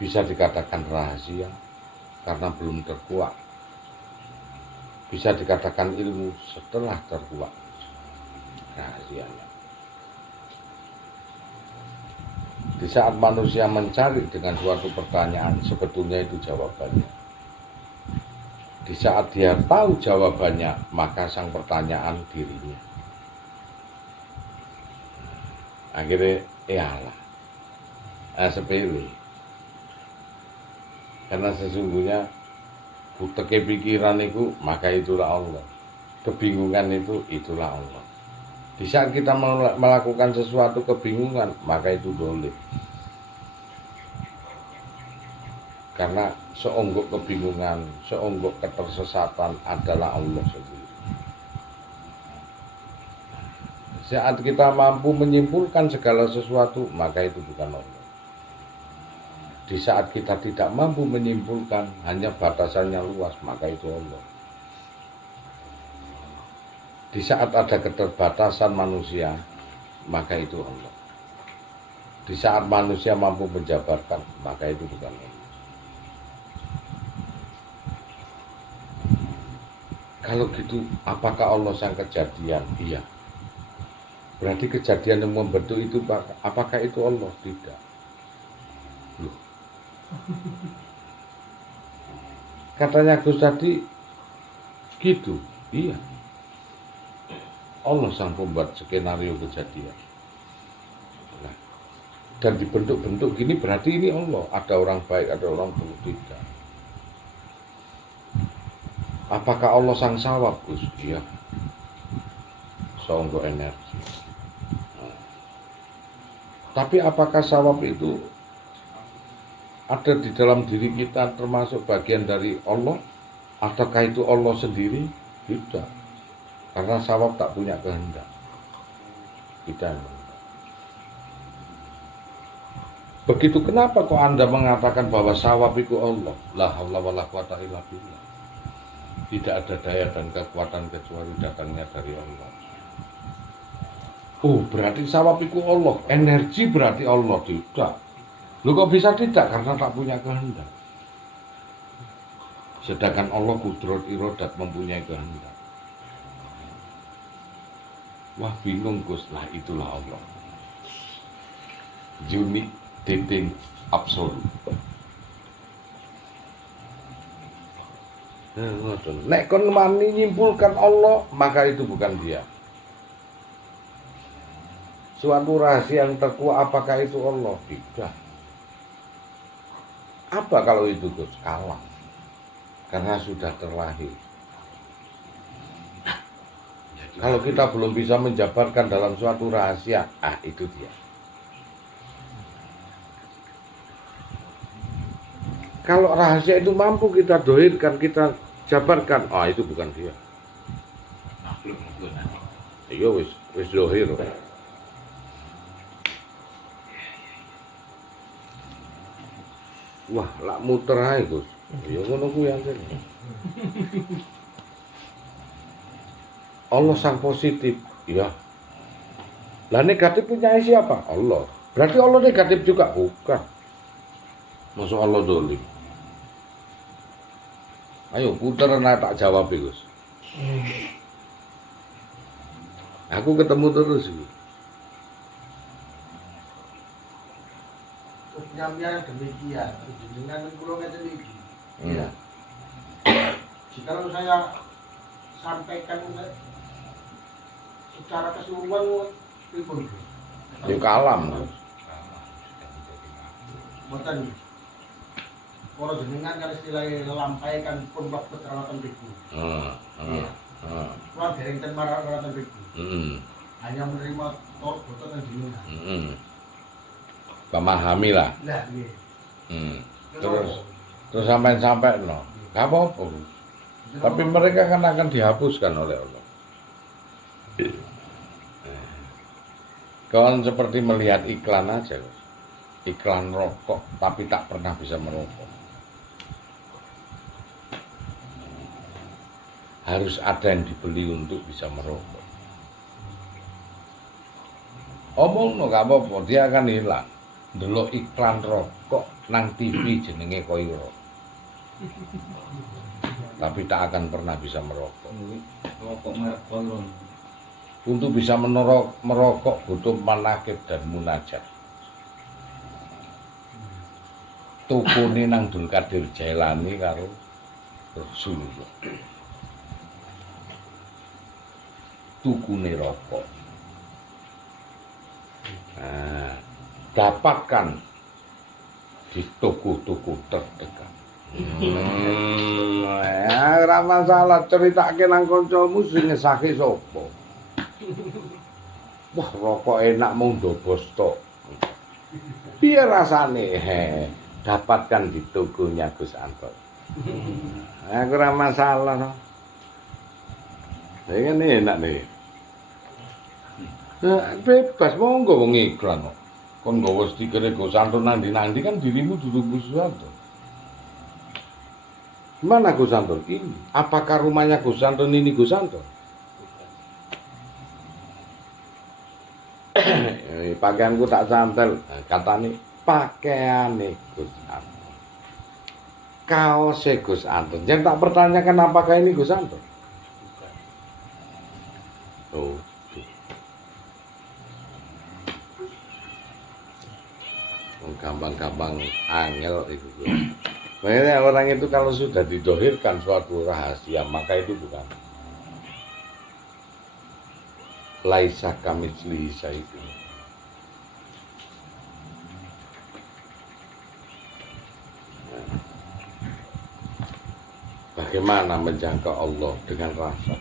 Bisa dikatakan rahasia karena belum terkuak. Bisa dikatakan ilmu setelah terkuak rahasianya. Di saat manusia mencari dengan suatu pertanyaan, sebetulnya itu jawabannya. Di saat dia tahu jawabannya, maka sang pertanyaan dirinya. Akhirnya Allah. Sepele. Karena sesungguhnya buteke pikiran itu maka itulah Allah. Kebingungan itu itulah Allah. Di saat kita melakukan sesuatu kebingungan maka itu dolim. Karena seonggok kebingungan, seonggok ketersesatan adalah Allah sendiri. Saat kita mampu menyimpulkan segala sesuatu maka itu bukan Allah. Di saat kita tidak mampu menyimpulkan, hanya batasannya luas, maka itu Allah. Di saat ada keterbatasan manusia, maka itu Allah. Di saat manusia mampu menjabarkan, maka itu bukan Allah. Kalau gitu, apakah Allah sang kejadian? Iya. Berarti kejadian yang membentuk itu, apakah itu Allah? Tidak. Loh. Katanya Gus tadi gitu, iya. Allah sang pembuat skenario kejadian. Nah, dan dibentuk-bentuk gini berarti ini Allah. Ada orang baik, ada orang buruk, tidak. Apakah Allah sang sawab, Gus? Iya. Songgo energi. Nah. Tapi apakah sawab itu ada di dalam diri kita termasuk bagian dari Allah? Ataukah itu Allah sendiri? Tidak. Karena sawab tak punya kehendak. Kita yang menghendak. Begitu kenapa kok Anda mengatakan bahwa sawab itu Allah? La haula wala quwata illa billah. Tidak ada daya dan kekuatan kecuali datangnya dari Allah. Oh, berarti sawab itu Allah. Energi berarti Allah. Tidak. Lu kok bisa tidak? Karena tak punya kehendak. Sedangkan Allah kudrat irodat mempunyai kehendak. Wah bingung Gus, lah itulah Allah. Unique, dating, absolut. Nek kon mani nyimpulkan Allah, maka itu bukan dia. Suatu rahasia yang terkuat, apakah itu Allah? Tidak. Apa kalau itu Gus? Kalah. Karena sudah terlahir. Kalau kita belum bisa menjabarkan dalam suatu rahasia, itu dia. Kalau rahasia itu mampu kita dohirkan, kita jabarkan, itu bukan dia. Iya wis dohir. Wah, lak muter ae, Gus. Ya ngono kuwi antene. Allah sang positif, ya. Lah negatif punya siapa? Allah. Berarti Allah negatif juga? Bukan. Masuk Allah dolim. Ayo puter tak jawab Gus. Aku ketemu terus iki. Penyampaian demikian, dengan pulau ngeten iki. Ya. Jika saya sampaikan secara keseluruhan pripun? Ya kalam. Mboten. Para jenengan kan istilahnya ngelampaikan pembab keterangan priku. Iya. Kalau dereng ten marang priku. Hanya menerima tor boten nang jenengan. Pemahami lah. Lah nggih. Terus sampai no. Gak apa-apa. Tapi mereka kan akan dihapuskan oleh Allah. Kawan seperti melihat iklan aja, iklan rokok, tapi tak pernah bisa merokok. Harus ada yang dibeli untuk bisa merokok. Omong no gak apa-apa, dia akan hilang. Delok iklan rokok nang TV jenenge koiro. Tapi tak akan pernah bisa merokok. Rokok merek kolon. Untuk bisa merokok butuh manakib dan munajat. Tukune nang Dul Kadir Jailani karo Rasulullah. Tukune rokok. dapatkan di toko-toko terdekat. Ya, ora masalah ceritake nang kancamu sing ngesake sapa. Wah, rokok enak mung ndobos tok. Piye rasane? Dapatkan di tokonya Gus Anton. Aku ora masalah no. Ini enak nih. Nah, bebas monggo wong iklan kok. Kon nggawa stikere Gus Anton nang-ndi kan dirimu duduk Gus Anton. Mana Gus Anton ini? Apakah rumahnya Gus Anton ini Gus Anton? Pakaianku tak santel, katanya pakaiane Gus Anton. Kaose Gus Anton. Jangan tak pertanyakan apakah ini Gus Anton. Oh. Gampang-gampang angel itu. Makanya orang itu kalau sudah didohirkan suatu rahasia, maka itu bukan laisa kamitslihi syai'un. Bagaimana menjangkau Allah dengan rasa?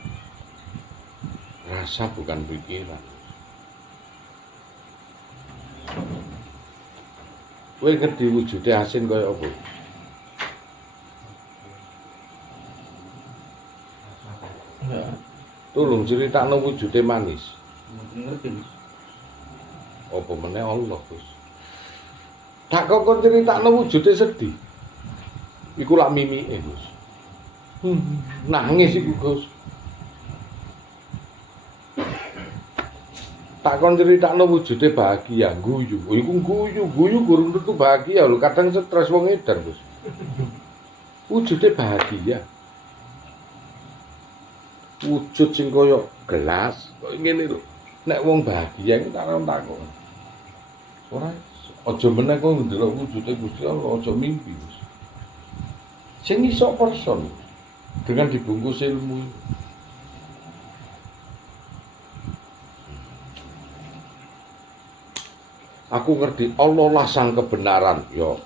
Rasa bukan pikiran. Kowe ngerti wujude asin kaya apa? Ya. Tolong critakno wujude manis. Mungkin ngerti. Apa meneh Allah, Gus? Tak kok kon critakno wujude sedih. Iku lak mimike, Gus. Nangis iku, Gus. Tak kon critakno wujude bahagia, guyu. Oh, iku guyu gurung tentu bahagia lho, kadang stres wong edan, Gus. Wujude bahagia. Wujud sing kaya gelas, kaya ngene lho. Nek wong bahagia iku tak takon. Ora aja meneh kok ndelok wujude Gusti Allah, aja mimpi, Gus. Sing iso person dengan dibungkus ilmu. Aku ngerti Allah lah sang kebenaran, yo.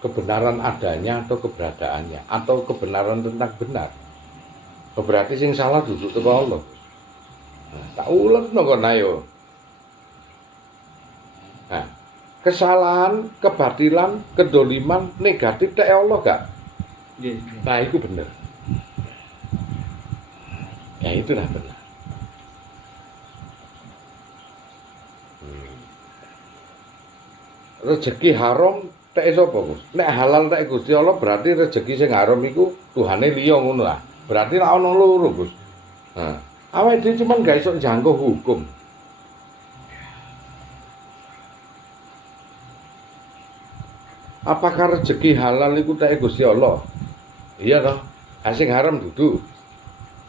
Kebenaran adanya atau keberadaannya atau kebenaran tentang benar. Berarti sing salah duduk teko Allah. Nah, tak uletno kon ayo. Nah, kesalahan, kebatilan, kedoliman, negatif tek Allah gak? Nah, itu bener. Ya itulah benar. Rezeki haram tek sapa, Gus? Nek halal tek Gusti Allah berarti rezeki sing haram iku Tuhane liya ngono ah. Berarti ra ono loro, Gus. Nah, awake dhewe cuman gak iso njangkau hukum. Apakah rezeki halal iku tek Gusti Allah? Iya toh? Sing haram dudu.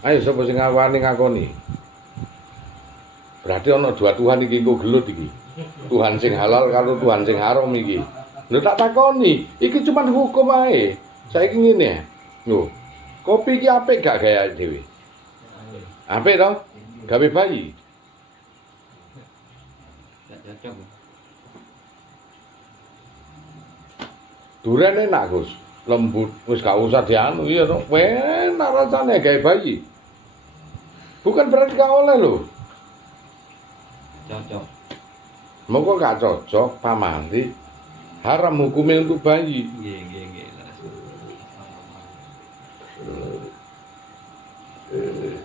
Ayo sapa sing ngawani ngakoni? Berarti ono dua Tuhan iki engko gelut iki. Tuhan sing halal karo Tuhan sing haram iki. Lho tak takoni, iki cuman hukum ae. Saiki ngene. Lho, kopi iki apik gak gaya dhewe? Apik to? Gawe bayi. Gak cocok. Duren enak, Gus. Lembut, wis gak usah dianu iya to. Enak rasane gawe bayi. Bukan berarti gak oleh lho. Cocok. Monggo gak cocok pamali. Haram hukumnya untuk bayi. Nggih.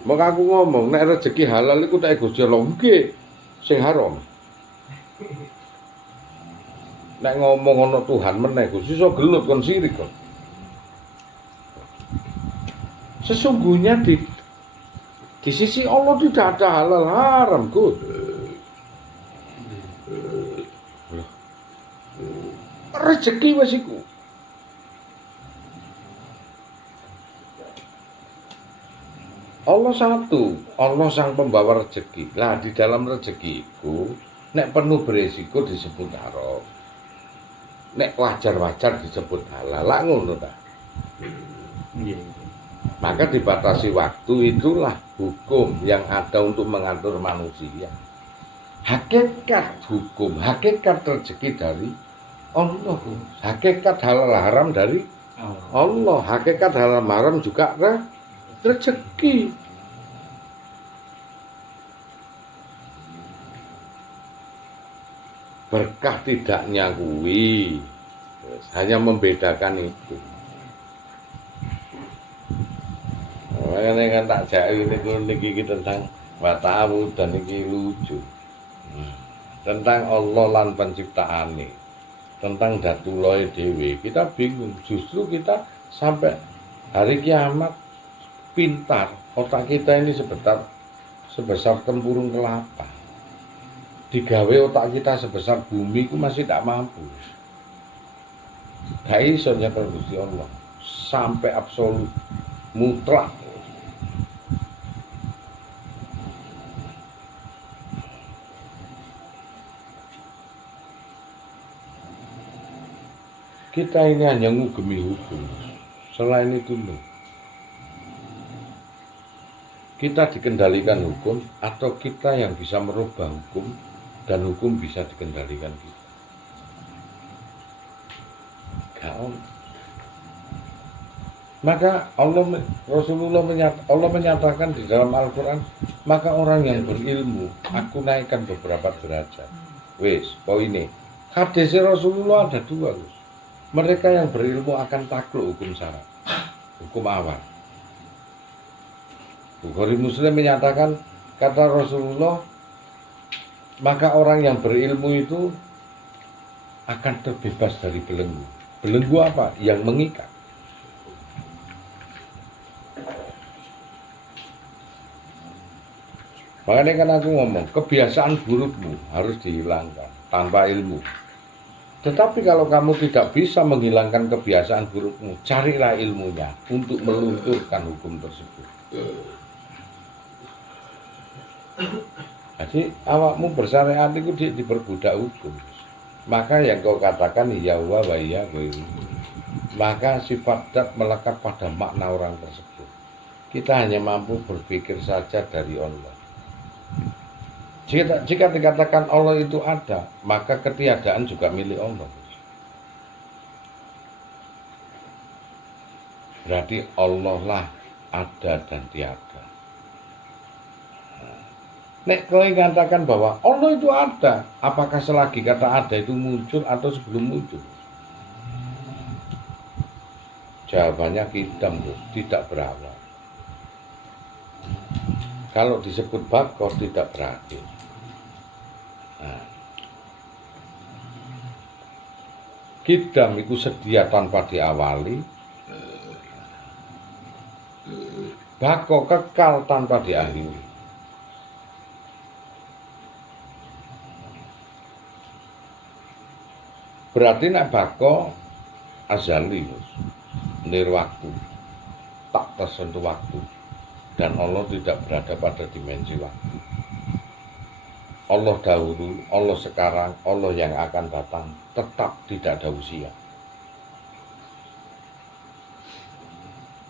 Maka aku ngomong nek rezeki halal iku tak Gusti Allah nggih sing haram. Nek ngomong ana Tuhan meneh Gusti iso gelut kon sirik kok. Sesungguhnya di sisi Allah tidak ada halal haram, Gus. Rezeki wis iku. Allah satu, Allah sang pembawa rezeki. Lah di dalam rezekiku, nek penuh beresiko disebut haram. Nek wajar-wajar disebut halal. Lah ngono ta. Nggih. Maka dibatasi waktu itulah hukum yang ada untuk mengatur manusia. Hakikat hukum, hakikat rezeki dari Allah. Hakikat halal haram dari Allah. Hakikat halal haram juga rezeki. Berkah tidaknya kuwi hanya membedakan itu. Makanya kan tak jauh ini tentang watamu dan ini lucu. Tentang Allah lan penciptaane, tentang datuloe dewe, kita bingung. Justru kita sampai hari kiamat pintar, otak kita ini sebesar tempurung kelapa. Digawe otak kita sebesar bumi, ku masih tak mampu. Gak iso nyekel Gusti Allah sampai absolut mutlak. Kita ini hanya ngugemi hukum. Selain itu, kita dikendalikan hukum atau kita yang bisa merubah hukum dan hukum bisa dikendalikan kita. Maka Rasulullah menyatakan di dalam Al-Quran, maka orang yang berilmu aku naikkan beberapa derajat. Wes, ini hadis Rasulullah ada dua, Gus. Mereka yang berilmu akan takluk hukum syarat, hukum awal. Bukhari Muslim menyatakan, kata Rasulullah, maka orang yang berilmu itu akan terbebas dari belenggu. Belenggu apa? Yang mengikat. Makanya kan aku ngomong, kebiasaan burukmu harus dihilangkan tanpa ilmu. Tetapi kalau kamu tidak bisa menghilangkan kebiasaan burukmu, carilah ilmunya untuk melunturkan hukum tersebut. Jadi awakmu bersyariat itu diperbudak hukum. Maka yang kau katakan ya wa ya maka sifat dat melekat pada makna orang tersebut. Kita hanya mampu berpikir saja dari Allah. Jika dikatakan Allah itu ada, maka ketiadaan juga milik Allah. Berarti Allah lah ada dan tiada. Nek kau katakan bahwa Allah itu ada, apakah selagi kata ada itu muncul atau sebelum muncul? Jawabannya kidam, tidak berawal. Kalau disebut bakor tidak berakhir. Kidam itu sedia tanpa diawali, bako kekal tanpa diakhiri. Berarti nek bako azali, nirwaktu, tak tersentuh waktu, dan Allah tidak berada pada dimensi waktu. Allah dahulu, Allah sekarang, Allah yang akan datang, tetap tidak ada usia.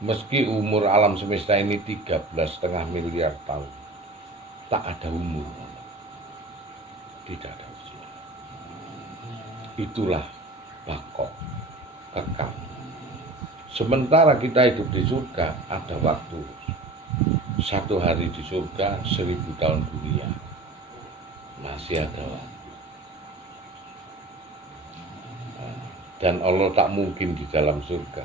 Meski umur alam semesta ini 13,5 miliar tahun, tak ada umur, tidak ada usia. Itulah bakok, kekal. Sementara kita hidup di surga, ada waktu. 1 hari di surga, 1000 tahun dunia. Masih ada waktu. Dan Allah tak mungkin di dalam surga.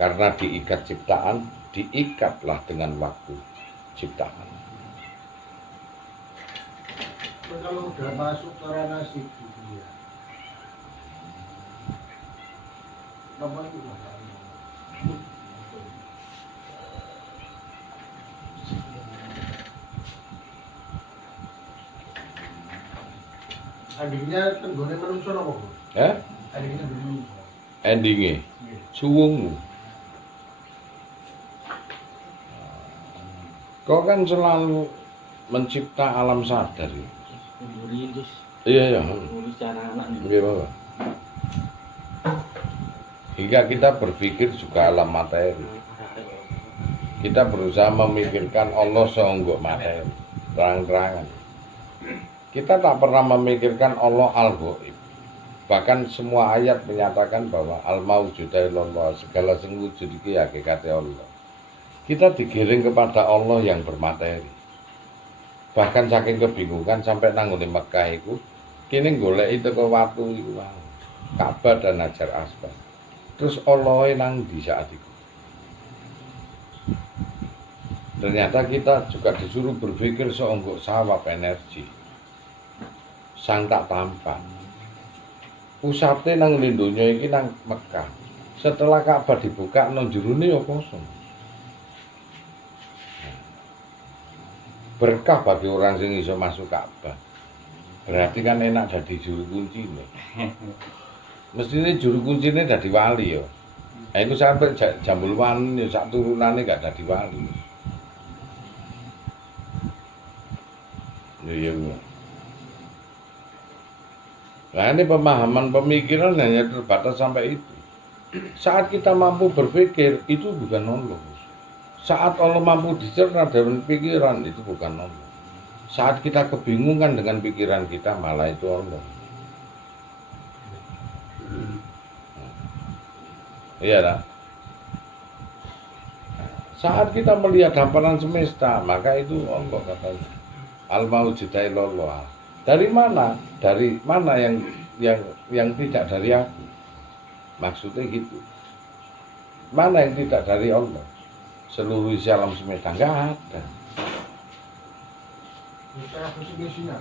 Karena diikat ciptaan, diikatlah dengan waktu ciptaan. Kalau udah masuk ke ranah dunia, namanya itu endingnya tenggone menungso napa, Bos? Ya? Endingnya menungso. Endingnya suwungmu. Kau kan selalu mencipta alam sadar. Iya. Iya, Bapak. Hingga kita berpikir juga alam materi. Kita berusaha memikirkan Allah seonggok materi. terang-terangan. Kita tak pernah memikirkan Allah al-ghaib. Bahkan semua ayat menyatakan bahwa al-mawjuda illallah, segala sing wujud iki hakikate Allah. Kita digiring kepada Allah yang bermateri. Bahkan saking kebingungan sampai nanggone Mekah iku kene goleki teko watu iku wae. Ka'bah dan Hajar Aswad. Terus Allah nang di saat itu. Ternyata kita juga disuruh berpikir seonggok sawap energi. Sang tak tampak. Pusatnya nang lindonya iki nang Mekah. Setelah Ka'bah dibuka nang jerone ya kosong. Berkah bagi orang sing iso masuk Ka'bah. Berarti kan enak jadi juru kunci nih. Mestinya juru kuncinya jadi wali ya. Nah itu sampai Jambul Wan ya sak turunannya gak jadi wali. Iya. Nah ini pemahaman pemikiran hanya terbatas sampai itu. Saat kita mampu berpikir itu bukan Allah. Saat Allah mampu dicerna dengan pikiran itu bukan Allah. Saat kita kebingungan dengan pikiran kita malah itu Allah. Iya lah. Saat kita melihat hamparan semesta maka itu Allah katanya. Al-mawjuda illallah. Dari mana? Dari mana yang tidak dari aku? Maksudnya gitu. Mana yang tidak dari Allah? Seluruh isi alam semesta enggak ada. Visi misinya.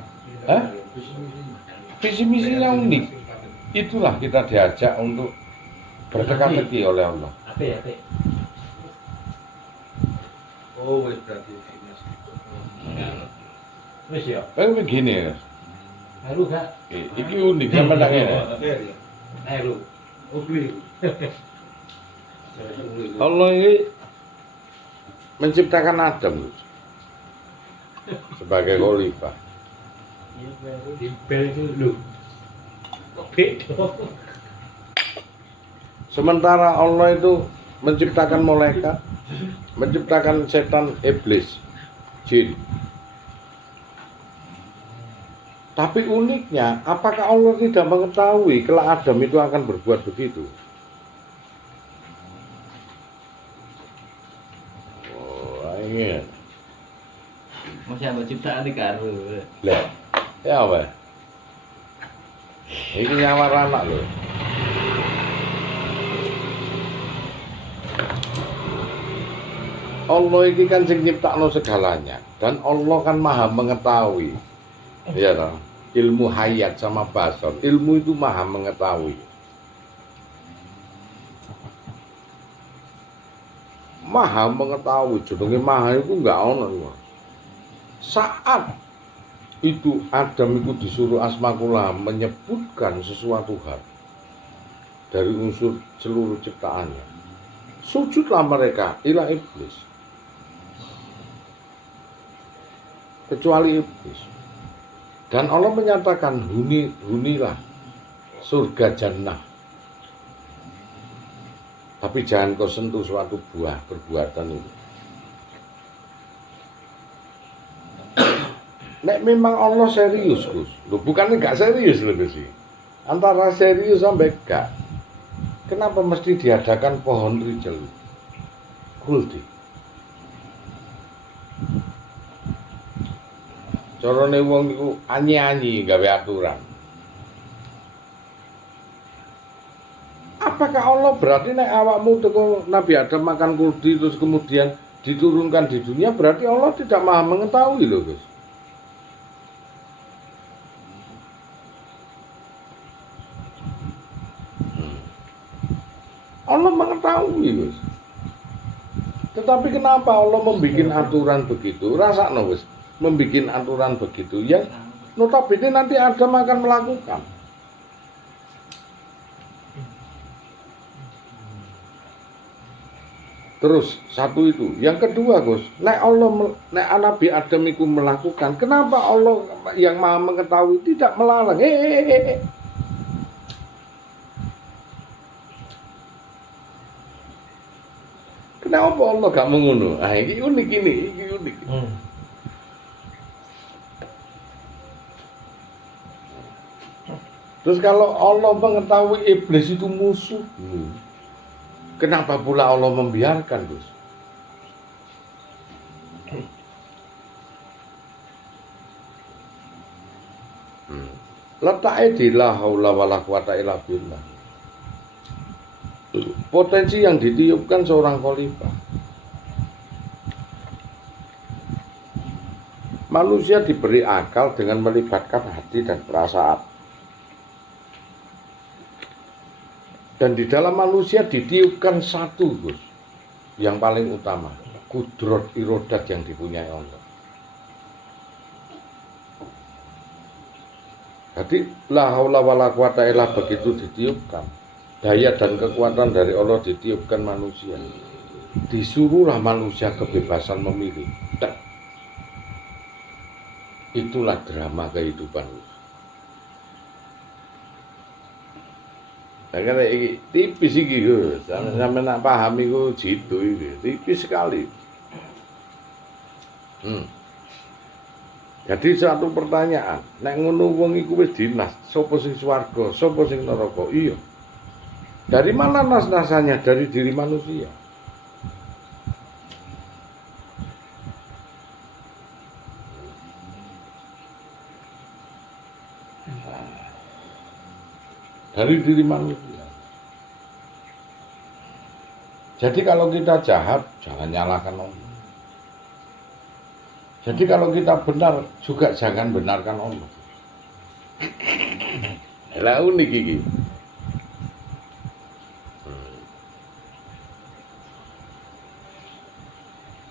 Hah? Visi misinya. Visi misinya unik. Itulah kita diajak untuk berteka-teki oleh Allah. Apa? Oh, wis berarti Wis ya. Kayak begini ya. Halo gak? Iki unik sama tak ini. Halo. Allah ini menciptakan Adam sebagai khalifah. Timpel itu lu. Kok beda? Sementara Allah itu menciptakan malaikat, menciptakan setan iblis, jin. Tapi uniknya, apakah Allah tidak mengetahui kalau Adam itu akan berbuat begitu? Oh, ingin. Masih ambek ciptaan iki karo. Lah, ya apa? Ini nyawar anak loh. Allah ini kan sing nyiptakno segalanya dan Allah kan maha mengetahui. Iya toh? Ilmu hayat sama basar, ilmu itu maha mengetahui. Maha mengetahui, jenenge maha itu enggak ono. Saat itu Adam itu disuruh Asmakula menyebutkan sesuatu hal dari unsur seluruh ciptaannya. Sujudlah mereka ila iblis. Kecuali iblis. Dan Allah menyatakan hunilah surga jannah. Tapi jangan kau sentuh suatu buah perbuatan itu. Nek memang Allah serius, Gus. Loh, bukannya enggak serius loh, Gus. Antara serius sampai enggak. Kenapa mesti diadakan pohon rijal? Kulti. Carane wong iku anyi-anyi gawe aturan. Apakah Allah berarti nek awakmu teko Nabi Adam makan kuldi terus kemudian diturunkan di dunia, berarti Allah tidak maha mengetahui loh, Gus. Allah mengetahui, Gus. Tetapi kenapa Allah membuat aturan begitu? Rasakno, Gus. Membuat aturan begitu yang notabene nanti Adam akan melakukan. Terus satu itu, yang kedua, Gus, nek Nabi Adam itu melakukan, kenapa Allah yang maha mengetahui tidak melarang? Kenapa Allah gak mengunuh? Nah, ini unik ini unik. Terus kalau Allah mengetahui iblis itu musuh, kenapa pula Allah membiarkan, Gus? Letaknya di la haula wala quwata illa billah. Potensi yang ditiupkan seorang khalifah. Manusia diberi akal dengan melibatkan hati dan perasaan. Dan di dalam manusia ditiupkan satu, Gus, yang paling utama, kudrat irodat yang dipunyai Allah. Jadi la haula wala quwata illa begitu ditiupkan, daya dan kekuatan dari Allah ditiupkan manusia. Disuruhlah manusia kebebasan memilih. Itulah drama kehidupan. Karena ini tipis iki, Gus. Sampe nak paham iku jitu iki, tipis sekali. Jadi satu pertanyaan, nek ngono wong iku wis dinas, sapa sing swarga, sapa sing neraka? Iya. Dari mana nas-nasannya? Dari diri manusia. Dari diri manusia. Jadi kalau kita jahat, jangan nyalahkan Allah. Jadi kalau kita benar, juga jangan benarkan Allah. Lah unik iki.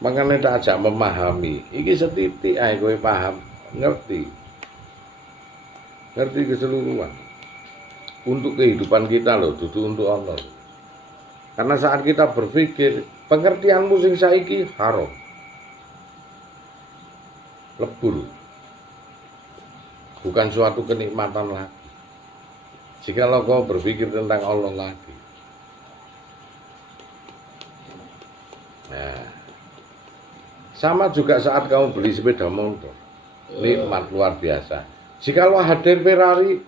Makanya tak ajak memahami. Iki setitik ae kowe paham, ngerti. Ngerti keseluruhan. Untuk kehidupan kita loh, dudu untuk Allah. Karena saat kita berpikir, pengertianmu sing saiki haram. Lebur, bukan suatu kenikmatan lagi. Jikalau kau berpikir tentang Allah lagi, nah, sama juga saat kamu beli sepeda motor, nikmat luar biasa. Jikalau hadir Ferrari,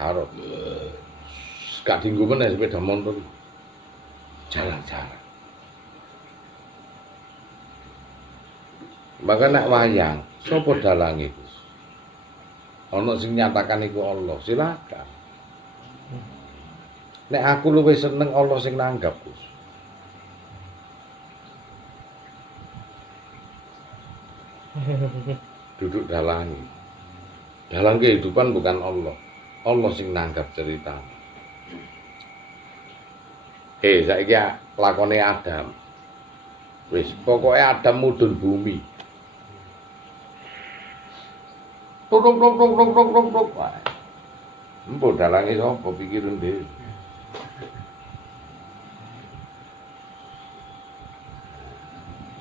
haram. Gak tinggu meneh sepeda motor, jarang-jarang. Maka nak wayang, sapa dalange, Gus? Ana sing nyatakan iku Allah, silakan. Nek aku luwih seneng Allah sing nanggap, Gus. Duduk dalange. Dalang kehidupan bukan Allah. Allah sing nanggap cerita. Saiki lakone Adam. Wis, pokoke Adam mudhun bumi. Tok. Mbok dalange sapa pikiran dhewe.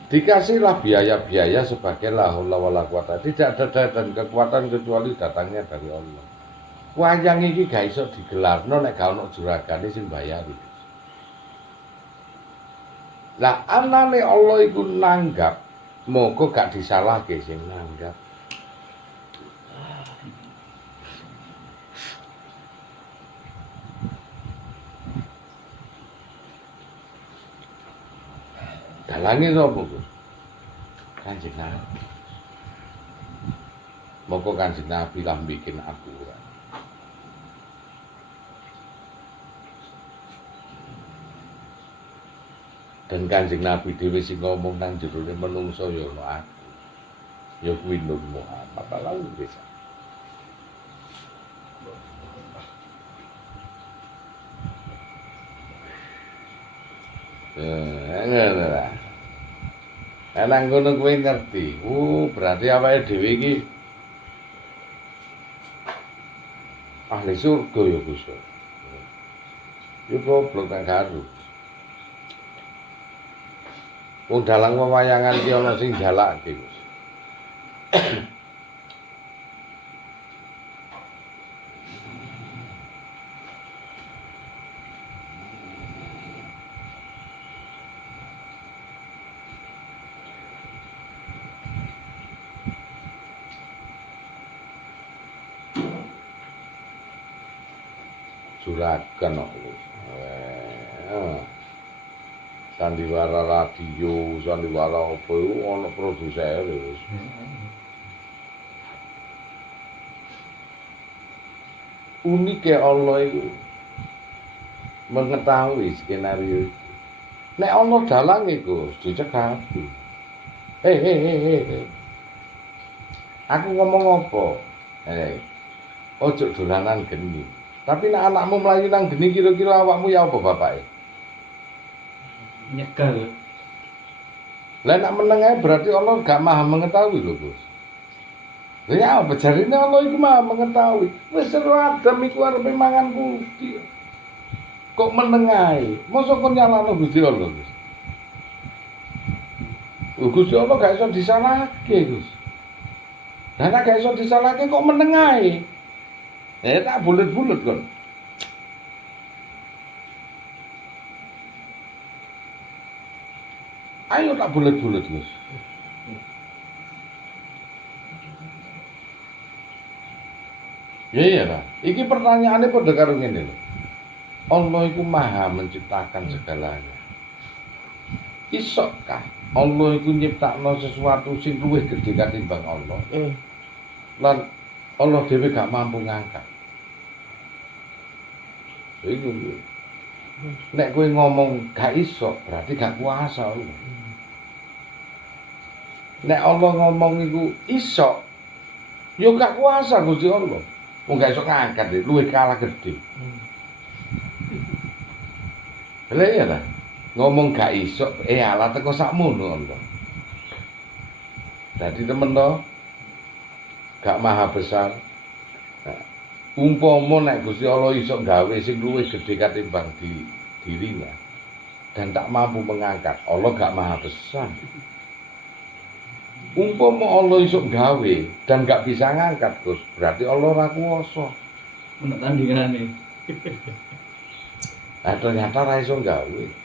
Dikasihlah biaya-biaya sebagai la haula wala quwata. Tidak ada daya dan kekuatan kecuali datangnya dari Allah. Wayang iki gak iso digelarno nek gak ono juragane sing bayari. Lah anane Allah iku nanggap, moga gak disalahke sing nanggap. Dalange sapa, Gus? Kanjeng Nabi. Moga Kanjeng Nabi lah bikin aturan. Dan Kanjeng Nabi dhewe sing ngomong nang jerone menungso ya ono aku. Ya kuwi Nur Muhammad lalu bisa. Ngono lah. Nang ngono kuwi ngerti. Berarti awake dhewe iki ahli surga ya Gus. Ya goblok nang karo. Wong dalang wewayangan ki ana sing jalake, Gus. juragan kok. Sandiwara radio, sandiwara apa iku ana produser wis. Unike Allah itu mengetahui skenario itu. Nek Allah dalang iku dicekapi. Aku ngomong apa? Ojo dolanan geni. Tapi nek anakmu mlayu nang geni kira-kira awakmu ya apa bapake? Nyekel. Lah nek meneng ae berarti Allah gak maha mengetahui lho, Gus. Lah ya apa jarine Allah iku maha mengetahui. Wis seru Adam iku arepe mangan kuti. Kok meneng ae? Mosok kon nyalahno Gusti Allah, Gus. Gusti Allah gak iso disalahke, Gus. Lah nek gak iso disalahke kok meneng ae? Tak bulet-bulet kon. Ayo tak bulet-bulet, Gus. Iya lah. Iki pertanyaannya padha karo ngene lho. Allah iku maha menciptakan segalanya. Isokkah Allah iku nyiptakno sesuatu sing luwih gedhe katimbang Allah? Lan Allah dhewe gak mampu ngangkat. Iku. Nek kowe ngomong gak iso, berarti gak kuasa Allah. Nek Allah ngomong iku iso, yo gak kuasa Gusti Allah. Wong gak iso ngangkat, luwih kalah gedhe. Lah iya lah. Ngomong gak iso, alah teko sakmono Allah. Dadi temen to, gak maha besar. Umpama nek Gusti Allah iso gawe sing luwih gedhe katimbang dirinya dan tak mampu mengangkat, Allah gak maha besar. Umpama Allah iso gawe dan gak bisa ngangkat, Gus, berarti Allah ora kuwasa. Menek tandingane. Nah, ternyata ora iso gawe.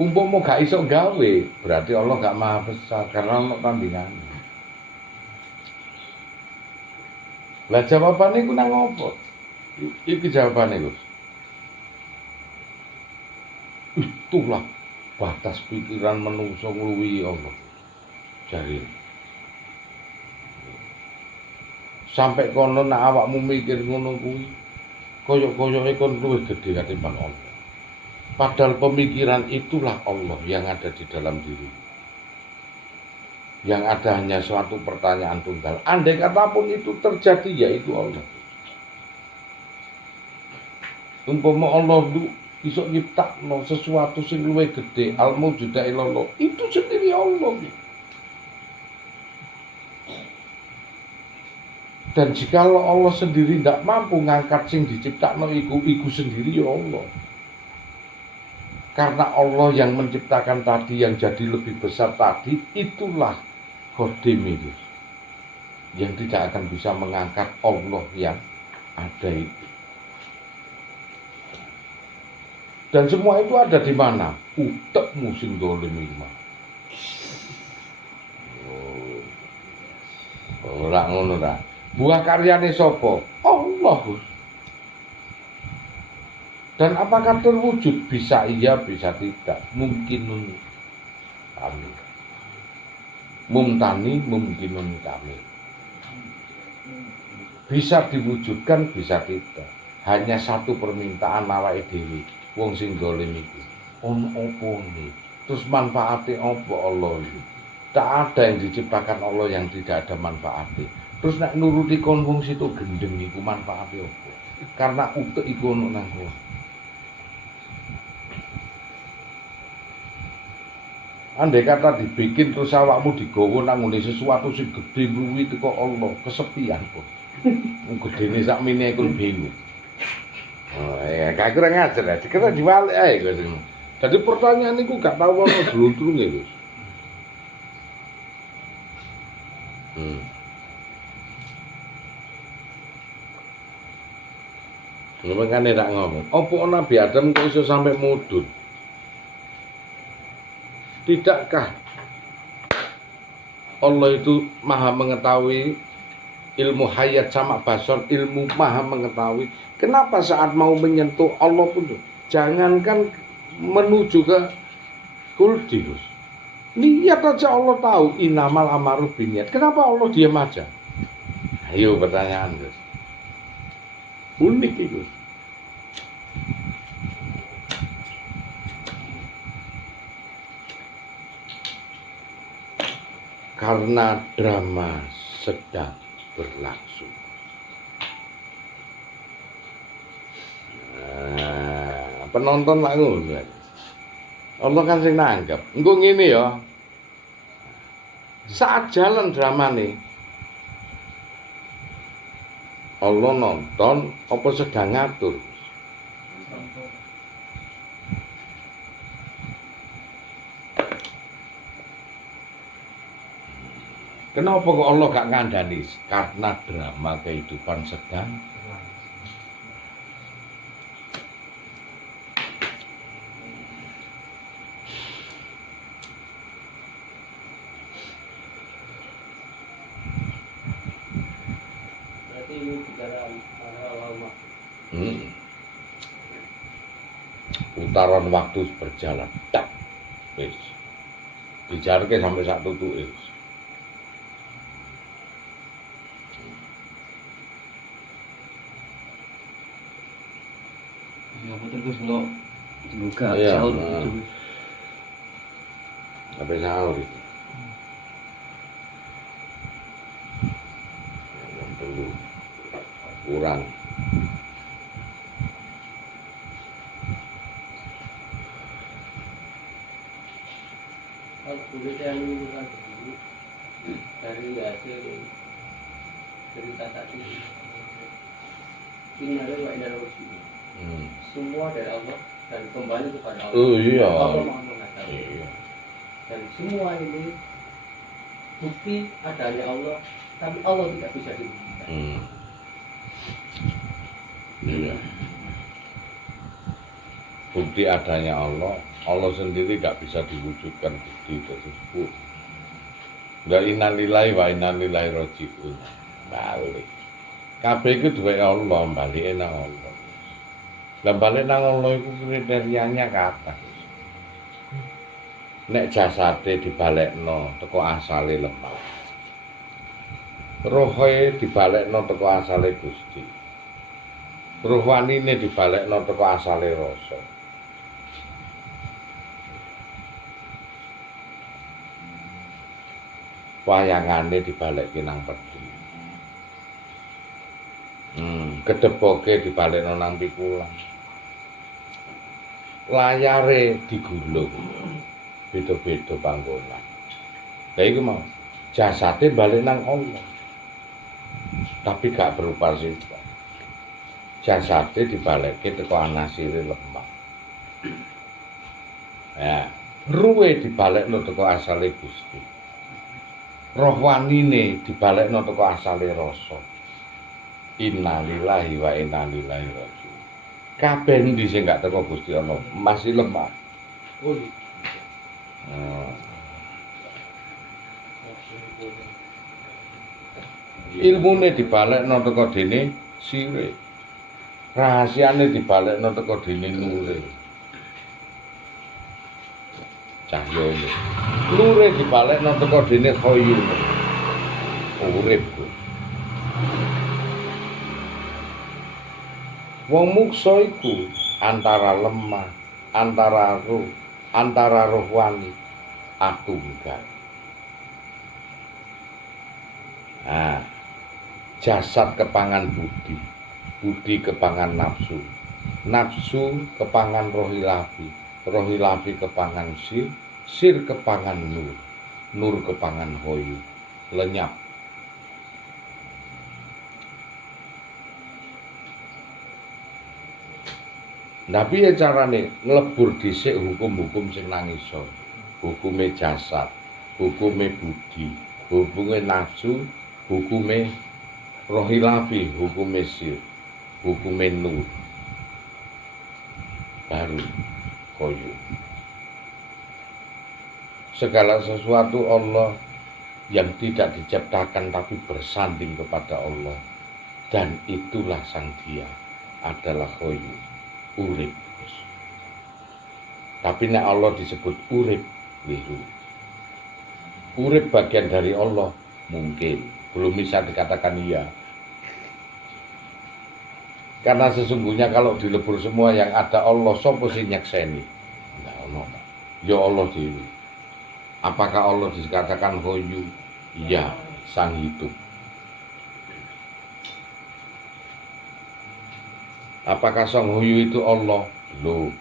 Umpama gak iso gawe, berarti Allah gak maha besar karena ono tandingane. Lah jawabane iku nang opo? Iki jawabane, Gus. Itulah batas pikiran menungso ngluwihi Allah. Jare. Sampai kono nek awakmu mikir ngono kuwi, koyok-koyoke kon luwih gedhe katimbang Allah. Padahal pemikiran itulah Allah yang ada di dalam diri. Yang ada hanya suatu pertanyaan tunggal. Andai kata pun itu terjadi, yaitu Allah. Umpama Allah iso nyiptakno sesuatu sing luwih gedhe, al-mawjuda ilallah, itu sendiri Allah. Dan jikalau Allah sendiri tidak mampu ngangkat sing diciptakno iku sendiri ya Allah. Karena Allah yang menciptakan tadi, yang jadi lebih besar tadi, itulah Qadim itu. Yang tidak akan bisa mengangkat Allah yang ada itu. Dan semua itu ada di mana? Utekmu sing dolim iki. Ora ngono ta. Buah karyane sapa? Allah, Gus. Dan apakah terwujud? Bisa iya, bisa tidak. Mungkinun kami. Mumtani, mungkinun kami. Bisa diwujudkan, bisa tidak. Hanya satu permintaan awake dhewe. Wong sing dolim iku. Ono opone? Terus manfaate apa Allah iki? Tak ada yang diciptakan Allah yang tidak ada manfaatnya. Terus nek nuruti kon wong situ gendeng iku manfaate apa? Karena utek iku ono nang kono. Andai kata dibikin terus awakmu digawa nang ngene sesuatu sing gedhe mluwi teko Allah, kesepian kok. Wong gedene sakmene kon bingung. Oh, ya gak kurang ajar ya, dikira diwalik ae Gus. Jadi pertanyaan niku gak tau ono dulur-dulure, Gus. Ngomongane tak ngomong. Apa Nabi Adam kok iso sampai mudhun? Tidakkah Allah itu maha mengetahui, ilmu hayat sama basar, ilmu maha mengetahui. Kenapa saat mau menyentuh Allah pun jangankan menuju ke kuldi, Gus. Niat aja Allah tahu, inamal amaru biniat. Kenapa Allah diam aja? Ayo pertanyaan, Gus. Unik itu. Karena drama sedang berlangsung. Nah, penonton lah ngono. Allah kan sing nanggep. Engko ngene ya. Saat jalan drama nih, Allah nonton apa sedang ngatur? Kenapa kok Allah gak ngandani? Karena drama kehidupan sedang Berarti ini bicara para ulama. Putaran waktu berjalan. Tak. Wis. Dijarke sampai sak tutuke. Ya betul Gus lo buka Iya, sahur nah. gitu. Sampai sahur itu. Yang perlu kurang. Kalau boleh saya menyimpulkan dulu dari hasil cerita tadi, innalillahi wa inna ilaihi raji'un. Semua dari Allah dan kembali kepada Allah. Oh iya. Allah Maha Mengetahui. Iya. Dan semua ini bukti adanya Allah, tapi Allah tidak bisa dibuktikan. Iya. Bukti adanya Allah, Allah sendiri gak bisa diwujudkan bukti tersebut. Nggak innalillahi wa inna ilaihi raji'un. Balik. Kabeh iku duwe Allah, balike nang Allah. Lah balik nang Allah iku kriterianya kathah. Nek jasade dibalekno teko asale lemah. Rohe dibalekno teko asale Gusti. Rohwanine dibalekno teko asale rasa. Wayangane dibalekke nang pedhi. Gedeboke dibalekno nang pikulan. Layare digulung. Beda-beda panggonan. Lah iku mau jasate balik nang Allah. Tapi gak berupa sifat. Jasate dibalekke teko anasire lemah. Ya, ruwe dibalekno teko asale Gusti. Rohwanine dibalekno teko asale rasa. Innalillahi wa inna ilaihi raji'un. Kabeh endi sing gak teko Gusti Allah masih lemah. Oh iya. Ilmune dibalekno teko dene sire. Rahasiane dibalekno teko dene nure. Cahyane. Nure dibalekno teko dene khoyune. Urip, Gus. Wong muksa iku antara lemah, antara rohani atunggal. Nah, jasad kepangan budi, budi kepangan nafsu, nafsu kepangan rohilafi, rohilafi kepangan sir, sir kepangan nur, nur kepangan hoyu, lenyap. Nah piye carane nglebur dhisik hukum-hukum sing nang isor. Hukume jasad, hukume budi, hukume nafsu, hukume rohilafi, hukume sir, hukume nur. Baru koyo. Segala sesuatu Allah yang tidak diciptakan tapi bersanding kepada Allah, dan itulah sang dia adalah Hoyu, urip. Tapi nek Allah disebut urip, wiru. Urip bagian dari Allah mungkin belum bisa dikatakan iya. Karena sesungguhnya kalau dilebur semua yang ada Allah, sapa sing nyekseni? Ndak ono. Ya Allah dewi. Apakah Allah dikatakan Hoyu? Iya, sang hidup. Apakah sang Hoyu itu Allah? Loh,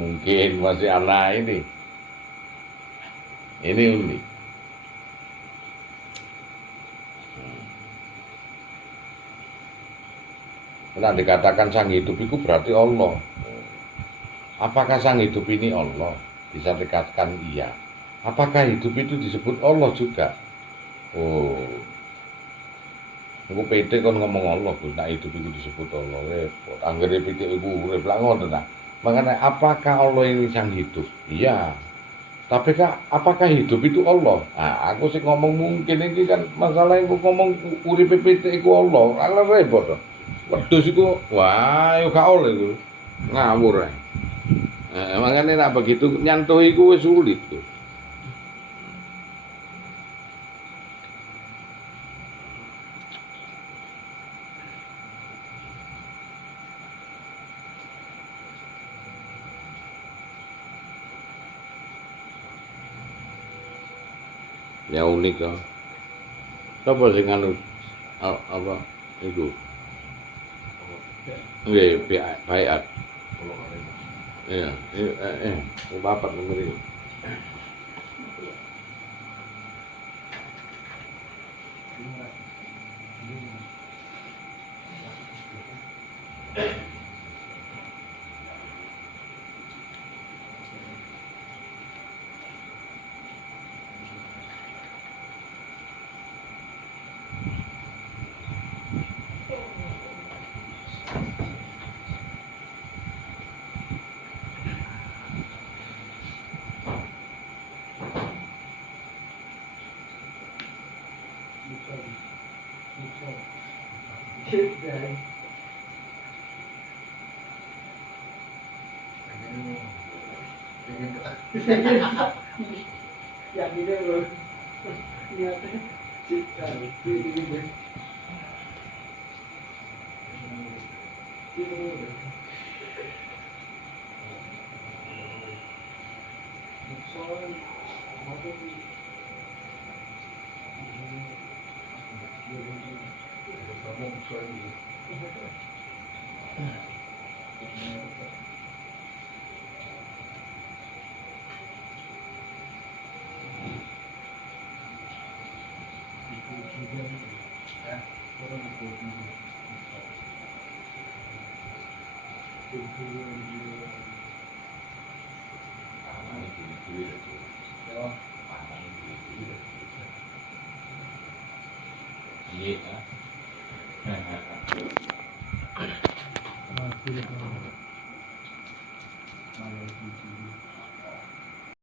mungkin masih anak ini. Ini unik. Nah, dikatakan sang hidup itu berarti Allah. Apakah sang hidup ini Allah? Bisa dikatakan iya. Apakah hidup itu disebut Allah juga? Oh, aku pede kon ngomong Allah, nah hidup itu disebut Allah, repot. Anggere pikir iku urip lah ngono ta. Makanya apakah Allah ini sang hidup? Iya. Tapi apakah hidup itu Allah? Nah, aku sih ngomong mungkin ini kan masalah aku ngomong urip pitik iku Allah, ala repot. Wedhus iku wah yo gak oleh iku. Ngawur ae. Makanya nek begitu nyantuh iku wis sulit tuh. Ya unik kok. Sapa sing anu apa iku? Nggih, baiat. Iya, bapak nomor ini. Yang ini bro, niatnya cipta, ini. Iya.